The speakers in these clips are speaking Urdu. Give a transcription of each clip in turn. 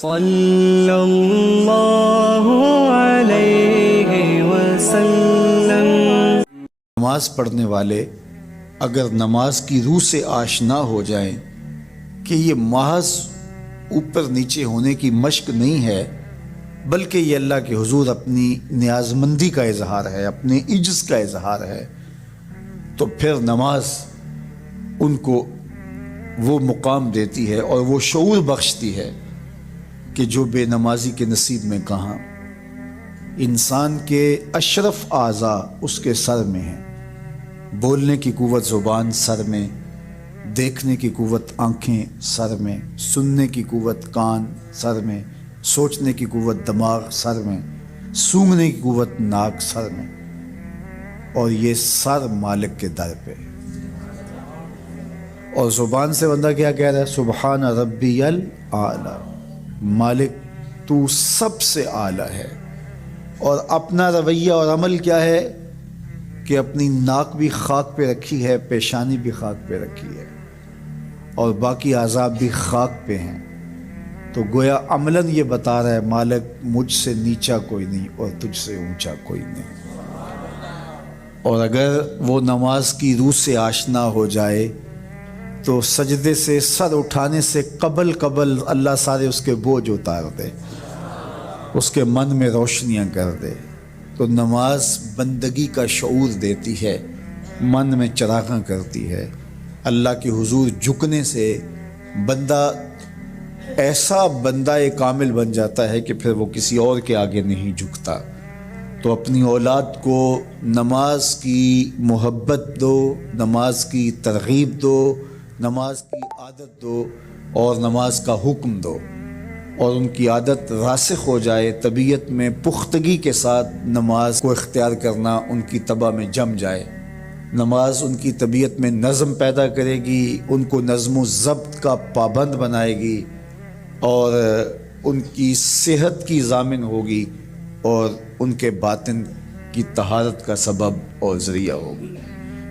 صلی اللہ علیہ وسلم۔ نماز پڑھنے والے اگر نماز کی روح سے آشنا ہو جائیں کہ یہ محض اوپر نیچے ہونے کی مشق نہیں ہے، بلکہ یہ اللہ کے حضور اپنی نیاز مندی کا اظہار ہے، اپنے عجز کا اظہار ہے، تو پھر نماز ان کو وہ مقام دیتی ہے اور وہ شعور بخشتی ہے کہ جو بے نمازی کے نصیب میں کہاں۔ انسان کے اشرف اعضاء اس کے سر میں ہیں، بولنے کی قوت زبان سر میں، دیکھنے کی قوت آنکھیں سر میں، سننے کی قوت کان سر میں، سوچنے کی قوت دماغ سر میں، سونگھنے کی قوت ناک سر میں، اور یہ سر مالک کے در پہ۔ اور زبان سے بندہ کیا کہہ رہا ہے؟ سبحان ربی الاعلی، مالک تو سب سے اعلیٰ ہے۔ اور اپنا رویہ اور عمل کیا ہے کہ اپنی ناک بھی خاک پہ رکھی ہے، پیشانی بھی خاک پہ رکھی ہے، اور باقی اعضاء بھی خاک پہ ہیں۔ تو گویا عملاً یہ بتا رہا ہے مالک مجھ سے نیچا کوئی نہیں اور تجھ سے اونچا کوئی نہیں۔ اور اگر وہ نماز کی روح سے آشنا ہو جائے تو سجدے سے سر اٹھانے سے قبل اللہ سارے اس کے بوجھ اتار دے، اس کے من میں روشنیاں کر دے۔ تو نماز بندگی کا شعور دیتی ہے، من میں چراغاں کرتی ہے۔ اللہ کے حضور جھکنے سے بندہ ایسا بندہ کامل بن جاتا ہے کہ پھر وہ کسی اور کے آگے نہیں جھکتا۔ تو اپنی اولاد کو نماز کی محبت دو، نماز کی ترغیب دو، نماز کی عادت دو اور نماز کا حکم دو، اور ان کی عادت راسخ ہو جائے، طبیعت میں پختگی کے ساتھ نماز کو اختیار کرنا ان کی طبع میں جم جائے۔ نماز ان کی طبیعت میں نظم پیدا کرے گی، ان کو نظم و ضبط کا پابند بنائے گی، اور ان کی صحت کی ضامن ہوگی، اور ان کے باطن کی طہارت کا سبب اور ذریعہ ہوگی۔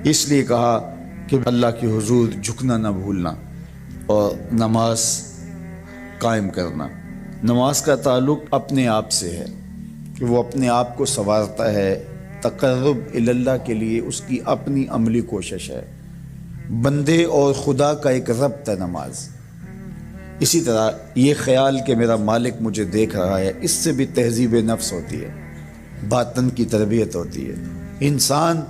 اس لیے کہا کہ اللہ کے حضور جھکنا نہ بھولنا اور نماز قائم کرنا۔ نماز کا تعلق اپنے آپ سے ہے کہ وہ اپنے آپ کو سنوارتا ہے، تقرب اللہ کے لیے اس کی اپنی عملی کوشش ہے۔ بندے اور خدا کا ایک ربط ہے نماز۔ اسی طرح یہ خیال کہ میرا مالک مجھے دیکھ رہا ہے، اس سے بھی تہذیب نفس ہوتی ہے، باطن کی تربیت ہوتی ہے۔ انسان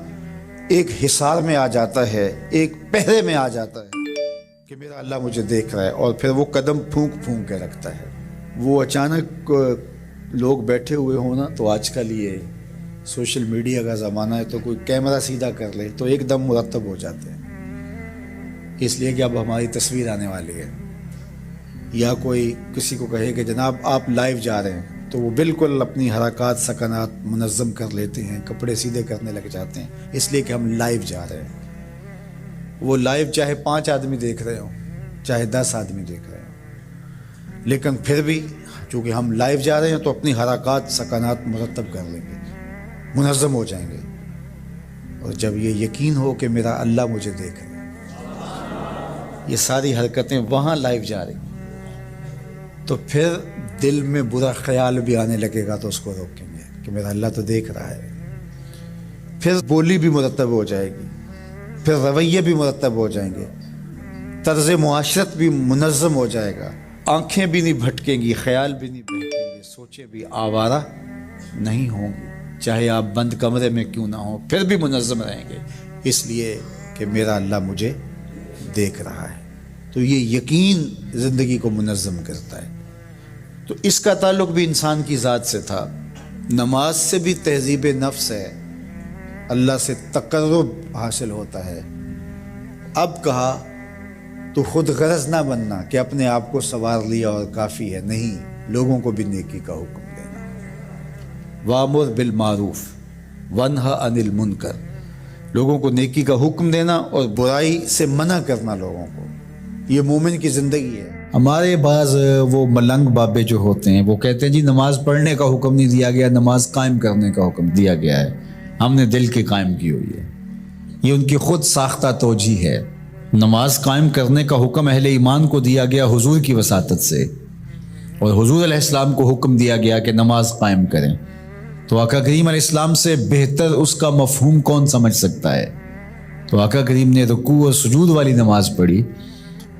ایک حصار میں آ جاتا ہے، ایک پہرے میں آ جاتا ہے کہ میرا اللہ مجھے دیکھ رہا ہے، اور پھر وہ قدم پھونک پھونک کے رکھتا ہے۔ وہ اچانک لوگ بیٹھے ہوئے ہوں نا، تو آج کل یہ سوشل میڈیا کا زمانہ ہے، تو کوئی کیمرہ سیدھا کر لے تو ایک دم مرتب ہو جاتے ہیں، اس لیے کہ اب ہماری تصویر آنے والی ہے۔ یا کوئی کسی کو کہے کہ جناب آپ لائیو جا رہے ہیں، تو وہ بالکل اپنی حرکات سکنات منظم کر لیتے ہیں، کپڑے سیدھے کرنے لگ جاتے ہیں، اس لیے کہ ہم لائیو جا رہے ہیں۔ وہ لائیو چاہے 5 آدمی دیکھ رہے ہوں، چاہے 10 آدمی دیکھ رہے ہوں، لیکن پھر بھی چونکہ ہم لائیو جا رہے ہیں تو اپنی حرکات سکنات مرتب کر لیں گے، منظم ہو جائیں گے۔ اور جب یہ یقین ہو کہ میرا اللہ مجھے دیکھ رہا ہے، یہ ساری حرکتیں وہاں لائیو جا رہی ہیں، تو پھر دل میں برا خیال بھی آنے لگے گا تو اس کو روکیں گے کہ میرا اللہ تو دیکھ رہا ہے۔ پھر بولی بھی مرتب ہو جائے گی، پھر رویے بھی مرتب ہو جائیں گے، طرز معاشرت بھی منظم ہو جائے گا، آنکھیں بھی نہیں بھٹکیں گی، خیال بھی نہیں بہکیں گے، سوچیں بھی آوارہ نہیں ہوں گی، چاہے آپ بند کمرے میں کیوں نہ ہوں، پھر بھی منظم رہیں گے، اس لیے کہ میرا اللہ مجھے دیکھ رہا ہے۔ تو یہ یقین زندگی کو منظم کرتا ہے۔ تو اس کا تعلق بھی انسان کی ذات سے تھا۔ نماز سے بھی تہذیب نفس ہے، اللہ سے تقرب حاصل ہوتا ہے۔ اب کہا تو خود غرض نہ بننا کہ اپنے آپ کو سنوار لیا اور کافی ہے، نہیں، لوگوں کو بھی نیکی کا حکم دینا۔ وَأْمُرْ بِالْمَعْرُوفِ وَانْهَ عَنِ الْمُنْكَرِ، لوگوں کو نیکی کا حکم دینا اور برائی سے منع کرنا لوگوں کو، یہ مومن کی زندگی ہے۔ ہمارے بعض وہ ملنگ بابے جو ہوتے ہیں وہ کہتے ہیں جی نماز پڑھنے کا حکم نہیں دیا گیا، نماز قائم کرنے کا حکم دیا گیا ہے، ہم نے دل کے قائم کی ہوئی ہے۔ یہ ان کی خود ساختہ توجیہ ہے۔ نماز قائم کرنے کا حکم اہل ایمان کو دیا گیا حضور کی وساطت سے، اور حضور علیہ السلام کو حکم دیا گیا کہ نماز قائم کریں، تو آقا کریم علیہ السلام سے بہتر اس کا مفہوم کون سمجھ سکتا ہے؟ تو آقا کریم نے رکوع اور سجود والی نماز پڑھی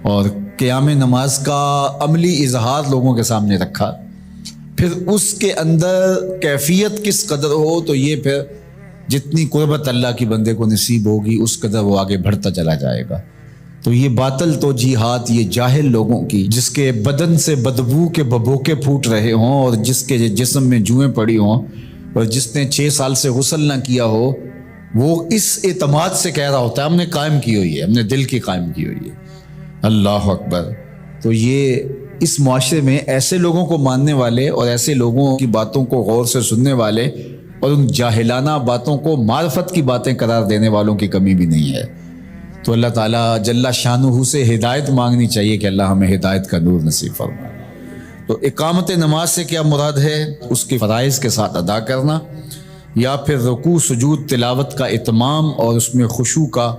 اور قیام نماز کا عملی اظہار لوگوں کے سامنے رکھا. پھر اس کے اندر کیفیت کس قدر ہو تو یہ پھر جتنی قربت اللہ کی بندے کو نصیب ہوگی اس قدر وہ آگے بڑھتا چلا جائے گا. تو یہ باطل توجیہات یہ جاہل لوگوں کی، جس کے بدن سے بدبو کے ببوکے پھوٹ رہے ہوں اور جس کے جسم میں جوئیں پڑی ہوں اور جس نے 6 سال سے غسل نہ کیا ہو، وہ اس اعتماد سے کہہ رہا ہوتا ہے ہم نے قائم کی ہوئی ہے، ہم نے دل کی قائم کی ہوئی ہے. اللہ اکبر. تو یہ اس معاشرے میں ایسے لوگوں کو ماننے والے اور ایسے لوگوں کی باتوں کو غور سے سننے والے اور ان جاہلانہ باتوں کو معرفت کی باتیں قرار دینے والوں کی کمی بھی نہیں ہے. تو اللہ تعالیٰ جل شانہ سے ہدایت مانگنی چاہیے کہ اللہ ہمیں ہدایت کا نور نصیب فرمائے. تو اقامت نماز سے کیا مراد ہے؟ اس کے فرائض کے ساتھ ادا کرنا، یا پھر رکوع سجود تلاوت کا اتمام اور اس میں خشوع کا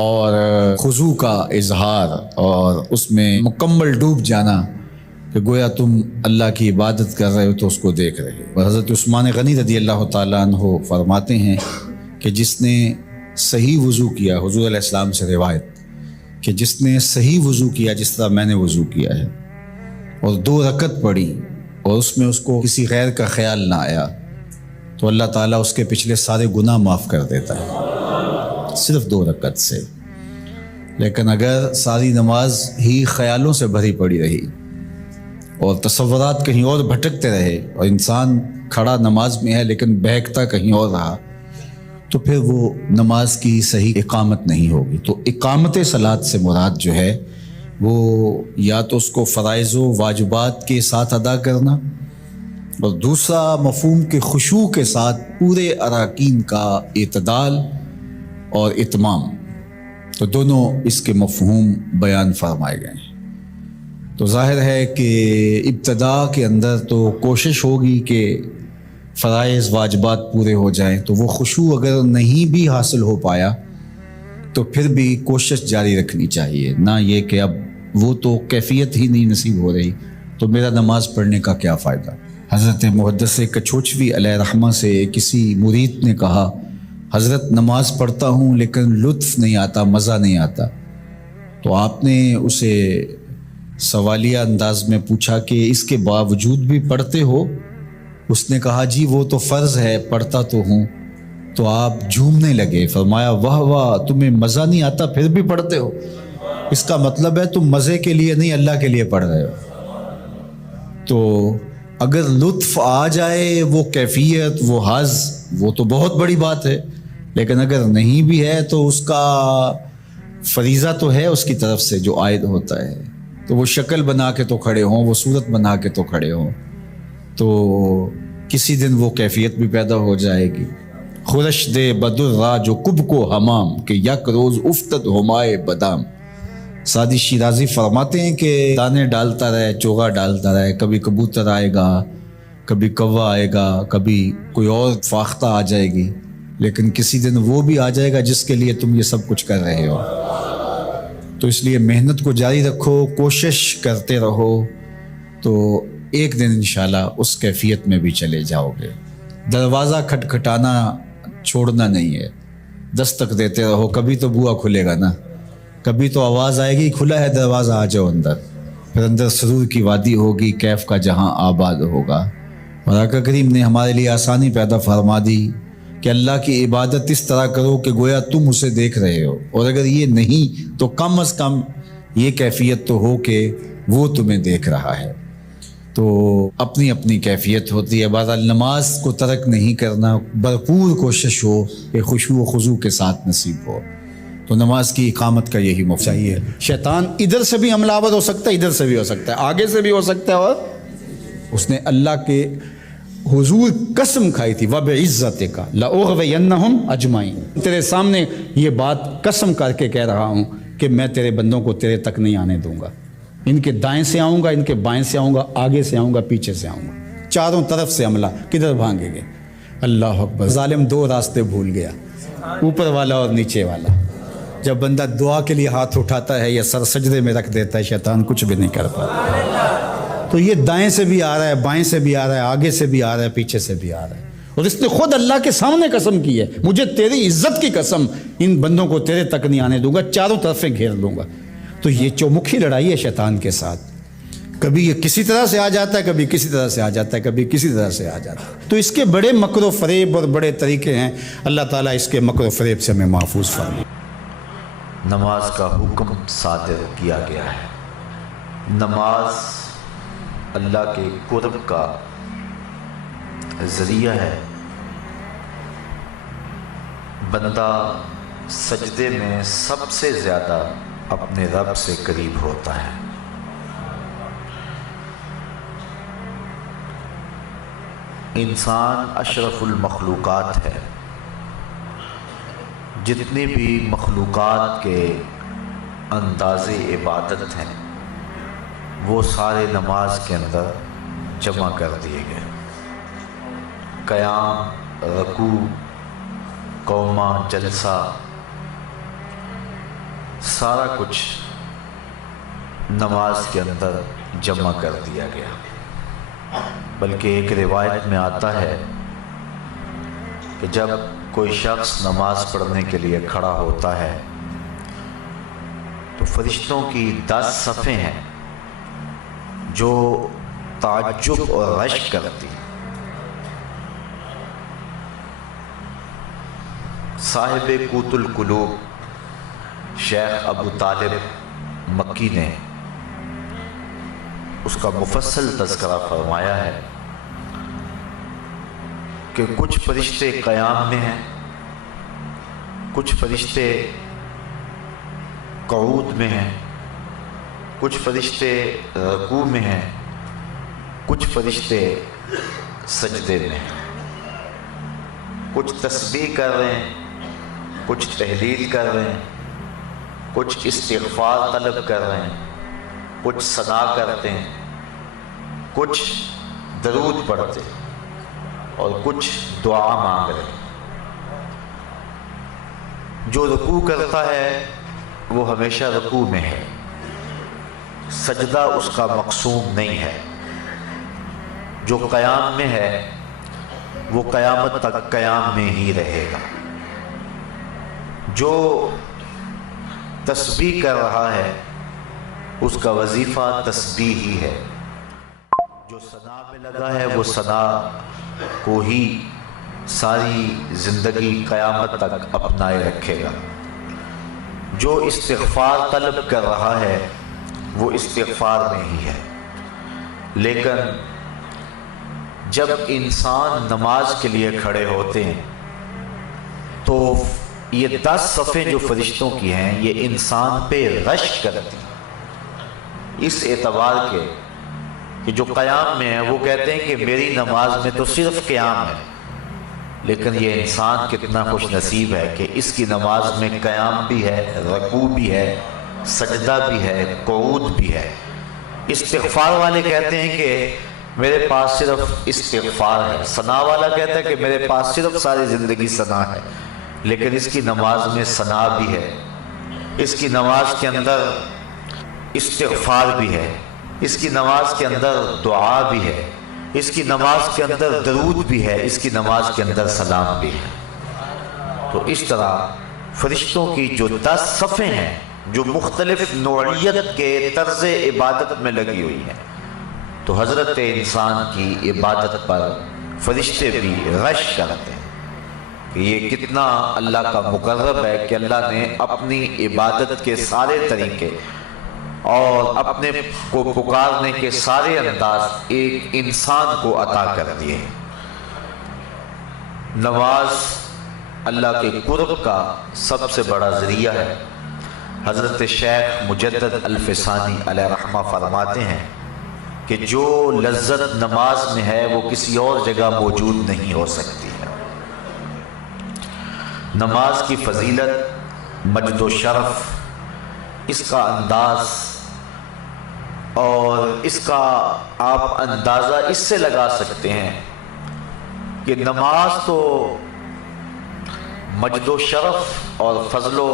اور خضوع کا اظہار اور اس میں مکمل ڈوب جانا کہ گویا تم اللہ کی عبادت کر رہے ہو تو اس کو دیکھ رہے ہو. اور حضرت عثمان غنی رضی اللہ تعالیٰ عنہ فرماتے ہیں کہ جس نے صحیح وضو کیا، حضور علیہ السلام سے روایت کہ جس نے صحیح وضو کیا جس طرح میں نے وضو کیا ہے اور 2 رکعت پڑھی اور اس میں اس کو کسی غیر کا خیال نہ آیا تو اللہ تعالیٰ اس کے پچھلے سارے گناہ معاف کر دیتا ہے صرف 2 رکعت سے. لیکن اگر ساری نماز ہی خیالوں سے بھری پڑی رہی اور تصورات کہیں اور بھٹکتے رہے اور انسان کھڑا نماز میں ہے لیکن بہکتا کہیں اور رہا تو پھر وہ نماز کی صحیح اقامت نہیں ہوگی. تو اقامت صلاۃ سے مراد جو ہے وہ یا تو اس کو فرائض و واجبات کے ساتھ ادا کرنا اور دوسرا مفہوم کے خشوع کے ساتھ پورے اراکین کا اعتدال اور اتمام. تو دونوں اس کے مفہوم بیان فرمائے گئے ہیں. تو ظاہر ہے کہ ابتدا کے اندر تو کوشش ہوگی کہ فرائض واجبات پورے ہو جائیں، تو وہ خشوع اگر نہیں بھی حاصل ہو پایا تو پھر بھی کوشش جاری رکھنی چاہیے، نہ یہ کہ اب وہ تو کیفیت ہی نہیں نصیب ہو رہی تو میرا نماز پڑھنے کا کیا فائدہ. حضرت محدث کچھوچوی علیہ رحمہ سے کسی مرید نے کہا حضرت نماز پڑھتا ہوں لیکن لطف نہیں آتا، مزہ نہیں آتا. تو آپ نے اسے سوالیہ انداز میں پوچھا کہ اس کے باوجود بھی پڑھتے ہو؟ اس نے کہا جی وہ تو فرض ہے، پڑھتا تو ہوں. تو آپ جھومنے لگے، فرمایا واہ واہ، تمہیں مزہ نہیں آتا پھر بھی پڑھتے ہو؟ اس کا مطلب ہے تم مزے کے لیے نہیں اللہ کے لیے پڑھ رہے ہو. تو اگر لطف آ جائے، وہ کیفیت، وہ حظ، وہ تو بہت بڑی بات ہے. لیکن اگر نہیں بھی ہے تو اس کا فریضہ تو ہے اس کی طرف سے جو عائد ہوتا ہے. تو وہ شکل بنا کے تو کھڑے ہوں، وہ صورت بنا کے تو کھڑے ہوں، تو کسی دن وہ کیفیت بھی پیدا ہو جائے گی. خورش دے بدر را جو کب کو حمام کہ یک روز افتد ہمائے بدام. سعدی شیرازی فرماتے ہیں کہ دانے ڈالتا رہے، چوغا ڈالتا رہے، کبھی کبوتر آئے گا، کبھی کوا آئے گا، کبھی کوئی اور فاختہ آ جائے گی، لیکن کسی دن وہ بھی آ جائے گا جس کے لیے تم یہ سب کچھ کر رہے ہو. تو اس لیے محنت کو جاری رکھو، کوشش کرتے رہو، تو ایک دن انشاءاللہ اس کیفیت میں بھی چلے جاؤ گے. دروازہ کھٹکھٹانا چھوڑنا نہیں ہے، دستک دیتے رہو، کبھی تو بوا کھلے گا نا، کبھی تو آواز آئے گی کھلا ہے دروازہ آ جاؤ اندر. پھر اندر سرور کی وادی ہوگی، کیف کا جہاں آباد ہوگا. اور آقا کریم نے ہمارے لیے آسانی پیدا فرما دی کہ اللہ کی عبادت اس طرح کرو کہ گویا تم اسے دیکھ رہے ہو، اور اگر یہ نہیں تو کم از کم یہ کیفیت تو ہو کہ وہ تمہیں دیکھ رہا ہے. تو اپنی اپنی کیفیت ہوتی ہے. بہرحال نماز کو ترک نہیں کرنا، بھرپور کوشش ہو کہ خشوع و خضوع کے ساتھ نصیب ہو. تو نماز کی اقامت کا یہی مفہوم چاہیے. شیطان ادھر سے بھی حملہ آور ہو سکتا ہے، ادھر سے بھی ہو سکتا ہے، آگے سے بھی ہو سکتا ہے. اور اس نے اللہ کے حضور قسم کھائی تھی وَبِعِزَّتِكَ لَأُغْوِيَنَّهُمْ أَجْمَعِينَ، تیرے سامنے یہ بات قسم کر کے کہہ رہا ہوں کہ میں تیرے بندوں کو تیرے تک نہیں آنے دوں گا. ان کے دائیں سے آؤں گا، ان کے بائیں سے آؤں گا، آگے سے آؤں گا، پیچھے سے آؤں گا، چاروں طرف سے حملہ. کدھر بھاگیں گے؟ اللہ اکبر. ظالم 2 راستے بھول گیا، اوپر والا اور نیچے والا. جب بندہ دعا کے لیے ہاتھ اٹھاتا ہے یا سر سجدے میں رکھ دیتا ہے، شیطان کچھ بھی نہیں کر پاتا. تو یہ دائیں سے بھی آ رہا ہے، بائیں سے بھی آ رہا ہے، آگے سے بھی آ رہا ہے، پیچھے سے بھی آ رہا ہے، اور اس نے خود اللہ کے سامنے قسم کی ہے، مجھے تیری عزت کی قسم، ان بندوں کو تیرے تک نہیں آنے دوں گا، چاروں طرفیں گھیر لوں گا۔ تو یہ چومکھی لڑائی ہے شیطان کے ساتھ، کبھی یہ کسی طرح سے آ جاتا ہے، کبھی کسی طرح سے آ جاتا ہے، کبھی کسی طرح سے آ جاتا ہے۔ تو اس کے بڑے مکر و فریب اور بڑے طریقے ہیں، اللہ تعالیٰ اس کے مکر و فریب سے ہمیں محفوظ فرمائے۔ نماز کا حکم صادر کیا گیا ہے۔ نماز اللہ کے قرب کا ذریعہ ہے۔ بندہ سجدے میں سب سے زیادہ اپنے رب سے قریب ہوتا ہے۔ انسان اشرف المخلوقات ہے۔ جتنی بھی مخلوقات کے انداز عبادت ہیں وہ سارے نماز کے اندر جمع کر دیے گئے۔ قیام، رکوع، قومہ، جلسہ، سارا کچھ نماز کے اندر جمع کر دیا گیا۔ بلکہ ایک روایت میں آتا ہے کہ جب کوئی شخص نماز پڑھنے کے لیے کھڑا ہوتا ہے تو فرشتوں کی 10 صفیں ہیں جو تعجب اور رشک کرتی۔ صاحب قوت القلوب شیخ ابو طالب مکی نے اس کا مفصل تذکرہ فرمایا ہے کہ کچھ فرشتے قیام میں ہیں، کچھ فرشتے قعود میں ہیں، کچھ فرشتے رکوع میں ہیں، کچھ فرشتے سجدے میں ہیں، کچھ تسبیح کر رہے ہیں، کچھ تحلیل کر رہے ہیں، کچھ استغفار طلب کر رہے ہیں، کچھ ثنا کرتے ہیں، کچھ درود پڑھتے ہیں اور کچھ دعا مانگ رہے ہیں۔ جو رکوع کرتا ہے وہ ہمیشہ رکوع میں ہے، سجدہ اس کا مقصود نہیں ہے۔ جو قیام میں ہے وہ قیامت تک قیام میں ہی رہے گا۔ جو تسبیح کر رہا ہے اس کا وظیفہ تسبیح ہی ہے۔ جو ثنا میں لگا ہے وہ ثنا کو ہی ساری زندگی قیامت تک اپنائے رکھے گا۔ جو استغفار طلب کر رہا ہے وہ استغفار میں ہی ہے۔ لیکن جب انسان نماز کے لیے کھڑے ہوتے ہیں تو یہ 10 صفیں جو فرشتوں کی ہیں یہ انسان پہ رشک کرتی ہیں، اس اعتبار کے کہ جو قیام میں ہے وہ کہتے ہیں کہ میری نماز میں تو صرف قیام ہے، لیکن یہ انسان کتنا خوش نصیب ہے کہ اس کی نماز میں قیام بھی ہے، رکوع بھی ہے، سجدہ بھی ہے، قعود بھی ہے۔ استغفار والے کہتے ہیں کہ میرے پاس صرف استغفار ہے، ثنا والا کہتا ہے کہ میرے پاس صرف ساری زندگی ثنا ہے، لیکن اس کی نماز میں ثنا بھی ہے، اس کی نماز کے اندر استغفار بھی ہے، اس کی نماز کے اندر دعا بھی ہے، اس کی نماز کے اندر درود بھی ہے، اس کی نماز کے اندر سلام بھی ہے۔ تو اس طرح فرشتوں کی جو 10 صفیں ہیں جو مختلف نوعیت کے طرز عبادت میں لگی ہوئی ہیں، تو حضرت انسان کی عبادت پر فرشتے بھی رشک کرتے ہیں کہ یہ کتنا اللہ کا مقرب ہے کہ اللہ نے اپنی عبادت کے سارے طریقے اور اپنے کو پکارنے کے سارے انداز ایک انسان کو عطا کر دیے۔ نماز اللہ کے قرب کا سب سے بڑا ذریعہ ہے۔ حضرت شیخ مجدد الفسانی علیہ رحمہ فرماتے ہیں کہ جو لذت نماز میں ہے وہ کسی اور جگہ موجود نہیں ہو سکتی ہے۔ نماز کی فضیلت، مجد و شرف، اس کا انداز اور اس کا آپ اندازہ اس سے لگا سکتے ہیں کہ نماز تو مجد و شرف اور فضل و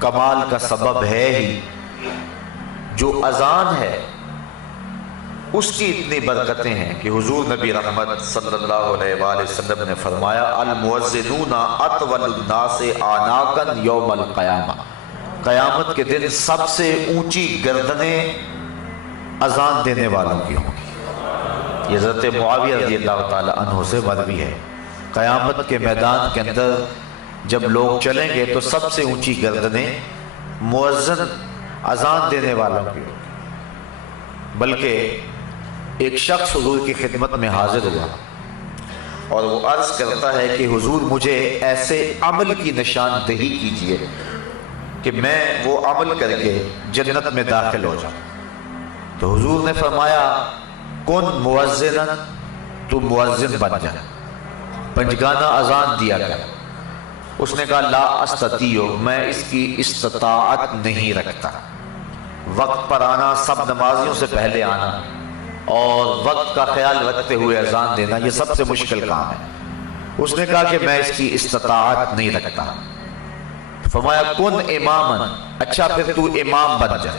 کمال کا سبب ہے ہی۔ جو اذان ہے اس کی اتنی برکتیں ہیں کہ حضور نبی رحمت صلی اللہ علیہ وآلہ وسلم نے فرمایا المؤذنون اطول الناس اعناقا یوم القیامہ، قیامت کے دن سب سے اونچی گردنیں اذان دینے والوں کی ہوں گی۔ یہ حضرت معاویہ رضی اللہ تعالی عنہ سے مروی ہے۔ قیامت کے میدان کے اندر جب لوگ چلیں گے تو سب سے اونچی گردنیں مؤذن اذان دینے والوں کی ہوں گی۔ بلکہ ایک شخص حضور کی خدمت میں حاضر ہوا اور وہ عرض کرتا ہے کہ حضور مجھے ایسے عمل کی نشاندہی کیجئے کہ میں وہ عمل کر کے جنت میں داخل ہو جاؤں۔ تو حضور نے فرمایا کن مؤذنا، تو مؤذن بن جا، پنجگانہ اذان دیا کر۔ اس نے کہا لا استطیع، میں اس کی استطاعت نہیں رکھتا۔ وقت پر آنا، سب نمازیوں سے پہلے آنا اور وقت کا خیال رکھتے ہوئے اذان دینا، یہ سب سے مشکل کام ہے۔ اس نے کہا کہ میں اس کی استطاعت نہیں رکھتا۔ فرمایا کن اماما، اچھا پھر تو امام بن جا۔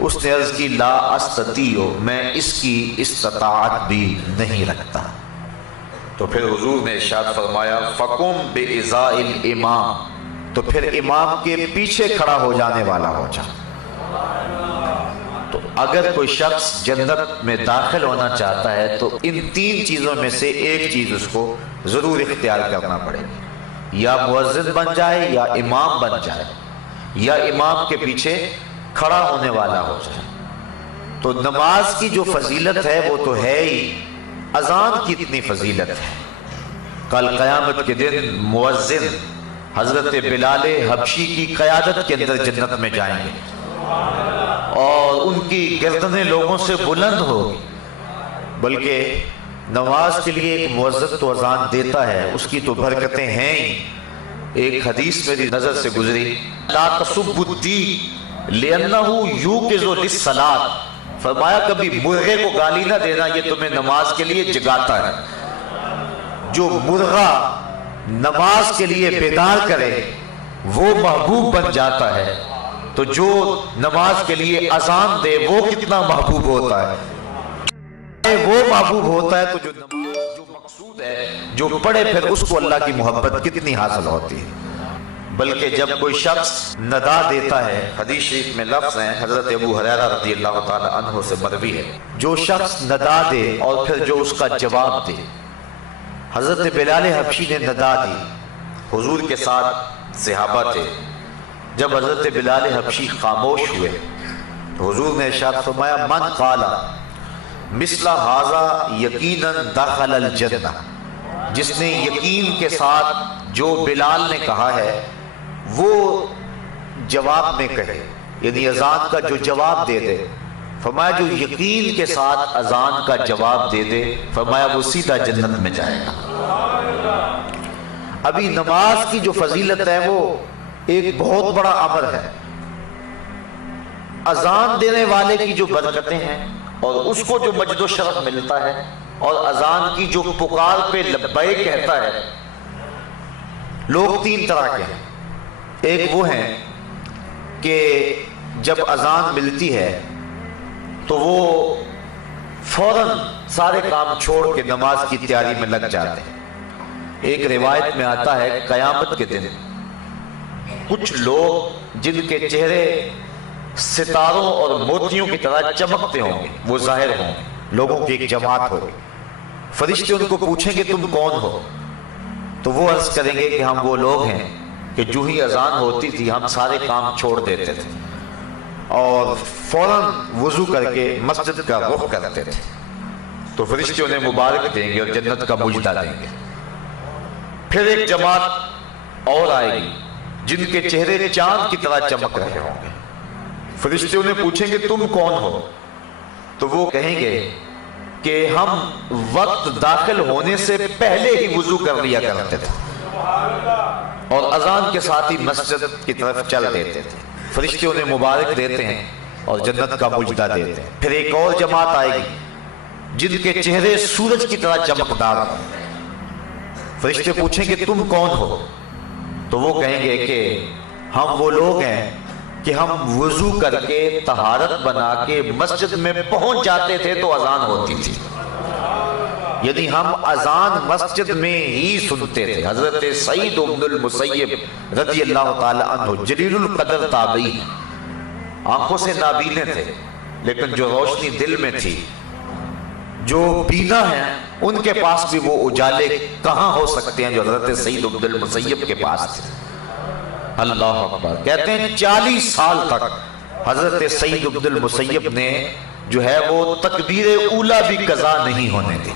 اس نے عرض کی لا استطیع، میں اس کی استطاعت بھی نہیں رکھتا۔ تو پھر حضور نے ارشاد فرمایا فقم بإزاء الامام، تو پھر امام کے پیچھے کھڑا ہو جانے والا ہو جا۔ تو اگر کوئی شخص جنت میں داخل ہونا چاہتا ہے تو ان تین چیزوں میں سے ایک چیز اس کو ضرور اختیار کرنا پڑے گی، یا مؤذن بن جائے، یا امام بن جائے، یا امام کے پیچھے کھڑا ہونے والا ہو جائے۔ تو نماز کی جو فضیلت ہے وہ تو ہے ہی، اذان کی اتنی فضیلت ہے۔ کل قیامت کے دن مؤذن حضرت بلال حبشی کی قیادت کے اندر جنت میں جائیں گے اور ان کی گردنیں لوگوں سے بلند ہوگی۔ بلکہ نماز کے لیے ایک مؤذن تو اذان دیتا ہے، اس کی تو برکتیں ہیں ہی۔ ایک حدیث میری نظر سے گزری لا تسبوا الدیگ لأنہ یوقظ للصلاۃ، فرمایا کبھی مرغے کو گالی نہ دینا، یہ تمہیں نماز کے لیے جگاتا ہے۔ جو مرغا نماز کے لیے بیدار کرے وہ محبوب بن جاتا ہے، تو جو نماز کے لیے اذان دے وہ کتنا محبوب ہوتا ہے۔ وہ محبوب ہوتا ہے تو جو نماز جو مقصود ہے جو پڑھے پھر اس کو اللہ کی محبت کتنی حاصل ہوتی ہے۔ بلکہ جب کوئی شخص ندا دیتا ہے، حدیث شریف میں لفظ ہیں حضرت ابو ہریرہ رضی اللہ تعالی عنہ سے مروی ہے، جو شخص ندا دے اور پھر جو اس کا جواب دے۔ حضرت بلال حبشی نے ندا دی، حضور کے ساتھ صحابہ تھے۔ جب حضرت بلال حبشی خاموش ہوئے تو حضور نے ارشاد فرمایا من قال مثل ھذا یقینا دخل الجنہ، جس نے یقین کے ساتھ جو بلال نے کہا ہے وہ جواب میں کہے، یعنی اذان کا جو جواب دے دے، فرمایا جو یقین کے ساتھ اذان کا جواب دے دے، فرمایا وہ سیدھا جنت میں جائے گا۔ ابھی نماز کی جو فضیلت ہے وہ ایک بہت بڑا امر ہے۔ اذان دینے والے کی جو برکتیں ہیں اور اس کو جو مجد و شرف ملتا ہے، اور اذان کی جو پکار پہ لبیک کہتا ہے۔ لوگ تین طرح کے ہیں، ایک وہ ہیں کہ جب اذان ملتی ہے تو وہ فوراً سارے کام چھوڑ کے نماز کی تیاری میں لگ جاتے ہیں۔ ایک روایت میں آتا ہے قیامت کے دن کچھ لوگ جن کے چہرے ستاروں اور موتیوں کی طرح چمکتے ہوں گے، وہ ظاہر ہوں گے، لوگوں کی ایک جماعت ہوگی۔ فرشتے ان کو پوچھیں گے تم کون ہو؟ تو وہ عرض کریں گے کہ ہم وہ لوگ ہیں کہ جو ہی اذان ہوتی تھی ہم سارے کام چھوڑ دیتے تھے اور فوراً وضو کر کے مسجد کا رخ کرتے تھے۔ تو فرشتے انہیں مبارک دیں گے اور جنت کا مجدہ دیں گے۔ پھر ایک جماعت اور آئے گی جن کے چہرے چاند کی طرح چمک رہے ہوں گے۔ فرشتے انہیں پوچھیں گے تم کون ہو؟ تو وہ کہیں گے کہ ہم وقت داخل ہونے سے پہلے ہی وضو کر لیا کرتے تھے اور اذان کے ساتھ ہی مسجد کی طرف چل دیتے تھے۔ فرشتے انہیں مبارک دیتے ہیں اور جنت کا مجدہ دیتے ہیں۔ پھر ایک اور جماعت آئے گی جن کے چہرے سورج کی طرح چمکدار ہوں۔ فرشتے پوچھیں گے تم کون ہو؟ تو وہ کہیں گے کہ ہم وہ لوگ ہیں کہ ہم وضو کر کے طہارت بنا کے مسجد میں پہنچ جاتے تھے تو اذان ہوتی تھی، یعنی ہم اذان مسجد میں ہی سنتے تھے۔ حضرت سعید بن المسیب رضی اللہ تعالی عنہ جلیل القدر تابعی، آنکھوں سے نابینے تھے لیکن جو روشنی دل میں تھی، جو بینا ہیں ان کے پاس بھی وہ اجالے کہاں ہو سکتے ہیں جو حضرت سعید بن المسیب کے پاس تھے۔ اللہ اکبر، کہتے ہیں 40 سال تک حضرت سعید بن المسیب نے جو ہے وہ تکبیر اولا بھی قضا نہیں ہونے دی،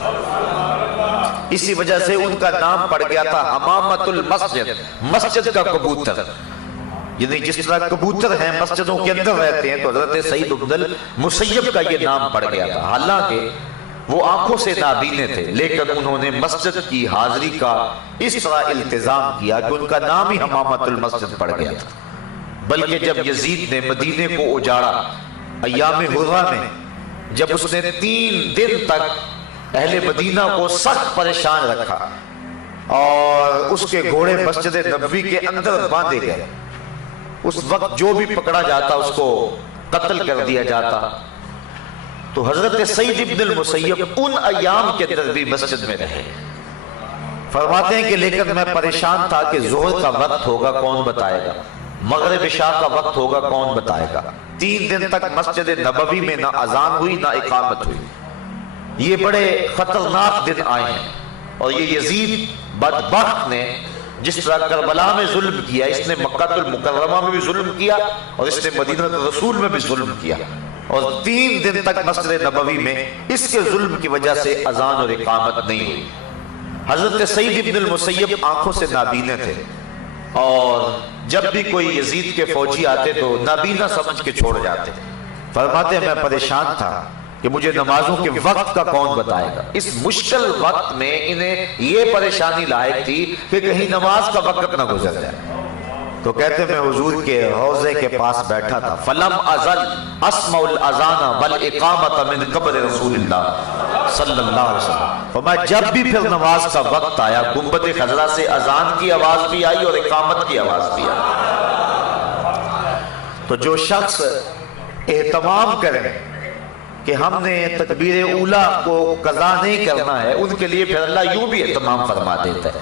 اسی وجہ سے ان کا نام پڑ گیا تھا حمامت المسجد، مسجد کا کبوتر، یعنی جس طرح کبوتر ہیں مسجدوں کے اندر رہتے ہیں تو حضرت سعید بن المسیب کا یہ نام پڑ گیا تھا۔ حالانکہ وہ آنکھوں سے نابینے تھے لیکن انہوں نے مسجد کی حاضری کا اس طرح التزام کیا کہ ان کا نام ہی حمامت المسجد پڑ گیا تھا۔ بلکہ جب یزید نے مدینے کو اجاڑا ایام حرہ میں، جب اس نے 3 دن تک اہل مدینہ کو سخت پریشان رکھا اور اس کے گھوڑے مسجد نبوی کے اندر باندھے گئے، اس وقت جو بھی پکڑا جاتا اس کو قتل کر دیا جاتا، تو حضرت سعید بن المسیب ان ایام کے اندر بھی مسجد میں رہے۔ فرماتے ہیں کہ لیکن میں پریشان تھا کہ ظہر کا وقت ہوگا کون بتائے گا، مغرب عشاء کا وقت ہوگا کون بتائے گا۔ 3 دن تک مسجد نبوی میں نہ اذان ہوئی نہ اقامت ہوئی۔ یہ بڑے خطرناک دن آئے ہیں، اور یہ یزید بدبخت نے جس طرح کربلا میں ظلم کیا، اس نے مکہ المکرمہ میں بھی ظلم کیا اور اس نے مدینہ رسول میں بھی ظلم کیا، اور 3 دن تک مسجد نبوی میں اس کے ظلم کی وجہ سے اذان اور اقامت نہیں ہوئی۔ حضرت سعید بن المسیب آنکھوں سے نابینے تھے، اور جب بھی کوئی یزید کے فوجی آتے تو نابینا سمجھ کے چھوڑ جاتے۔ فرماتے ہیں میں پریشان تھا کہ مجھے نمازوں کے وقت کا کون بتائے گا۔ اس مشکل وقت میں انہیں یہ پریشانی لاحق تھی کہ کہیں نماز کا وقت نہ گزر جائے، تو کہتے میں حضور کے روضے کے پاس بیٹھا تھا، فلم ازل اسمع الاذان والاقامت من قبر رسول اللہ صلی اللہ علیہ وسلم، اور میں جب بھی پھر نماز کا وقت آیا گنبد خضرا سے اذان کی آواز بھی آئی اور اقامت کی آواز بھی آئی۔ تو جو شخص اہتمام کریں کہ ہم نے تکبیر اولا کو قضا نہیں کرنا ہے، ان کے لیے پھر اللہ یوں بھی اہتمام فرما دیتا ہے۔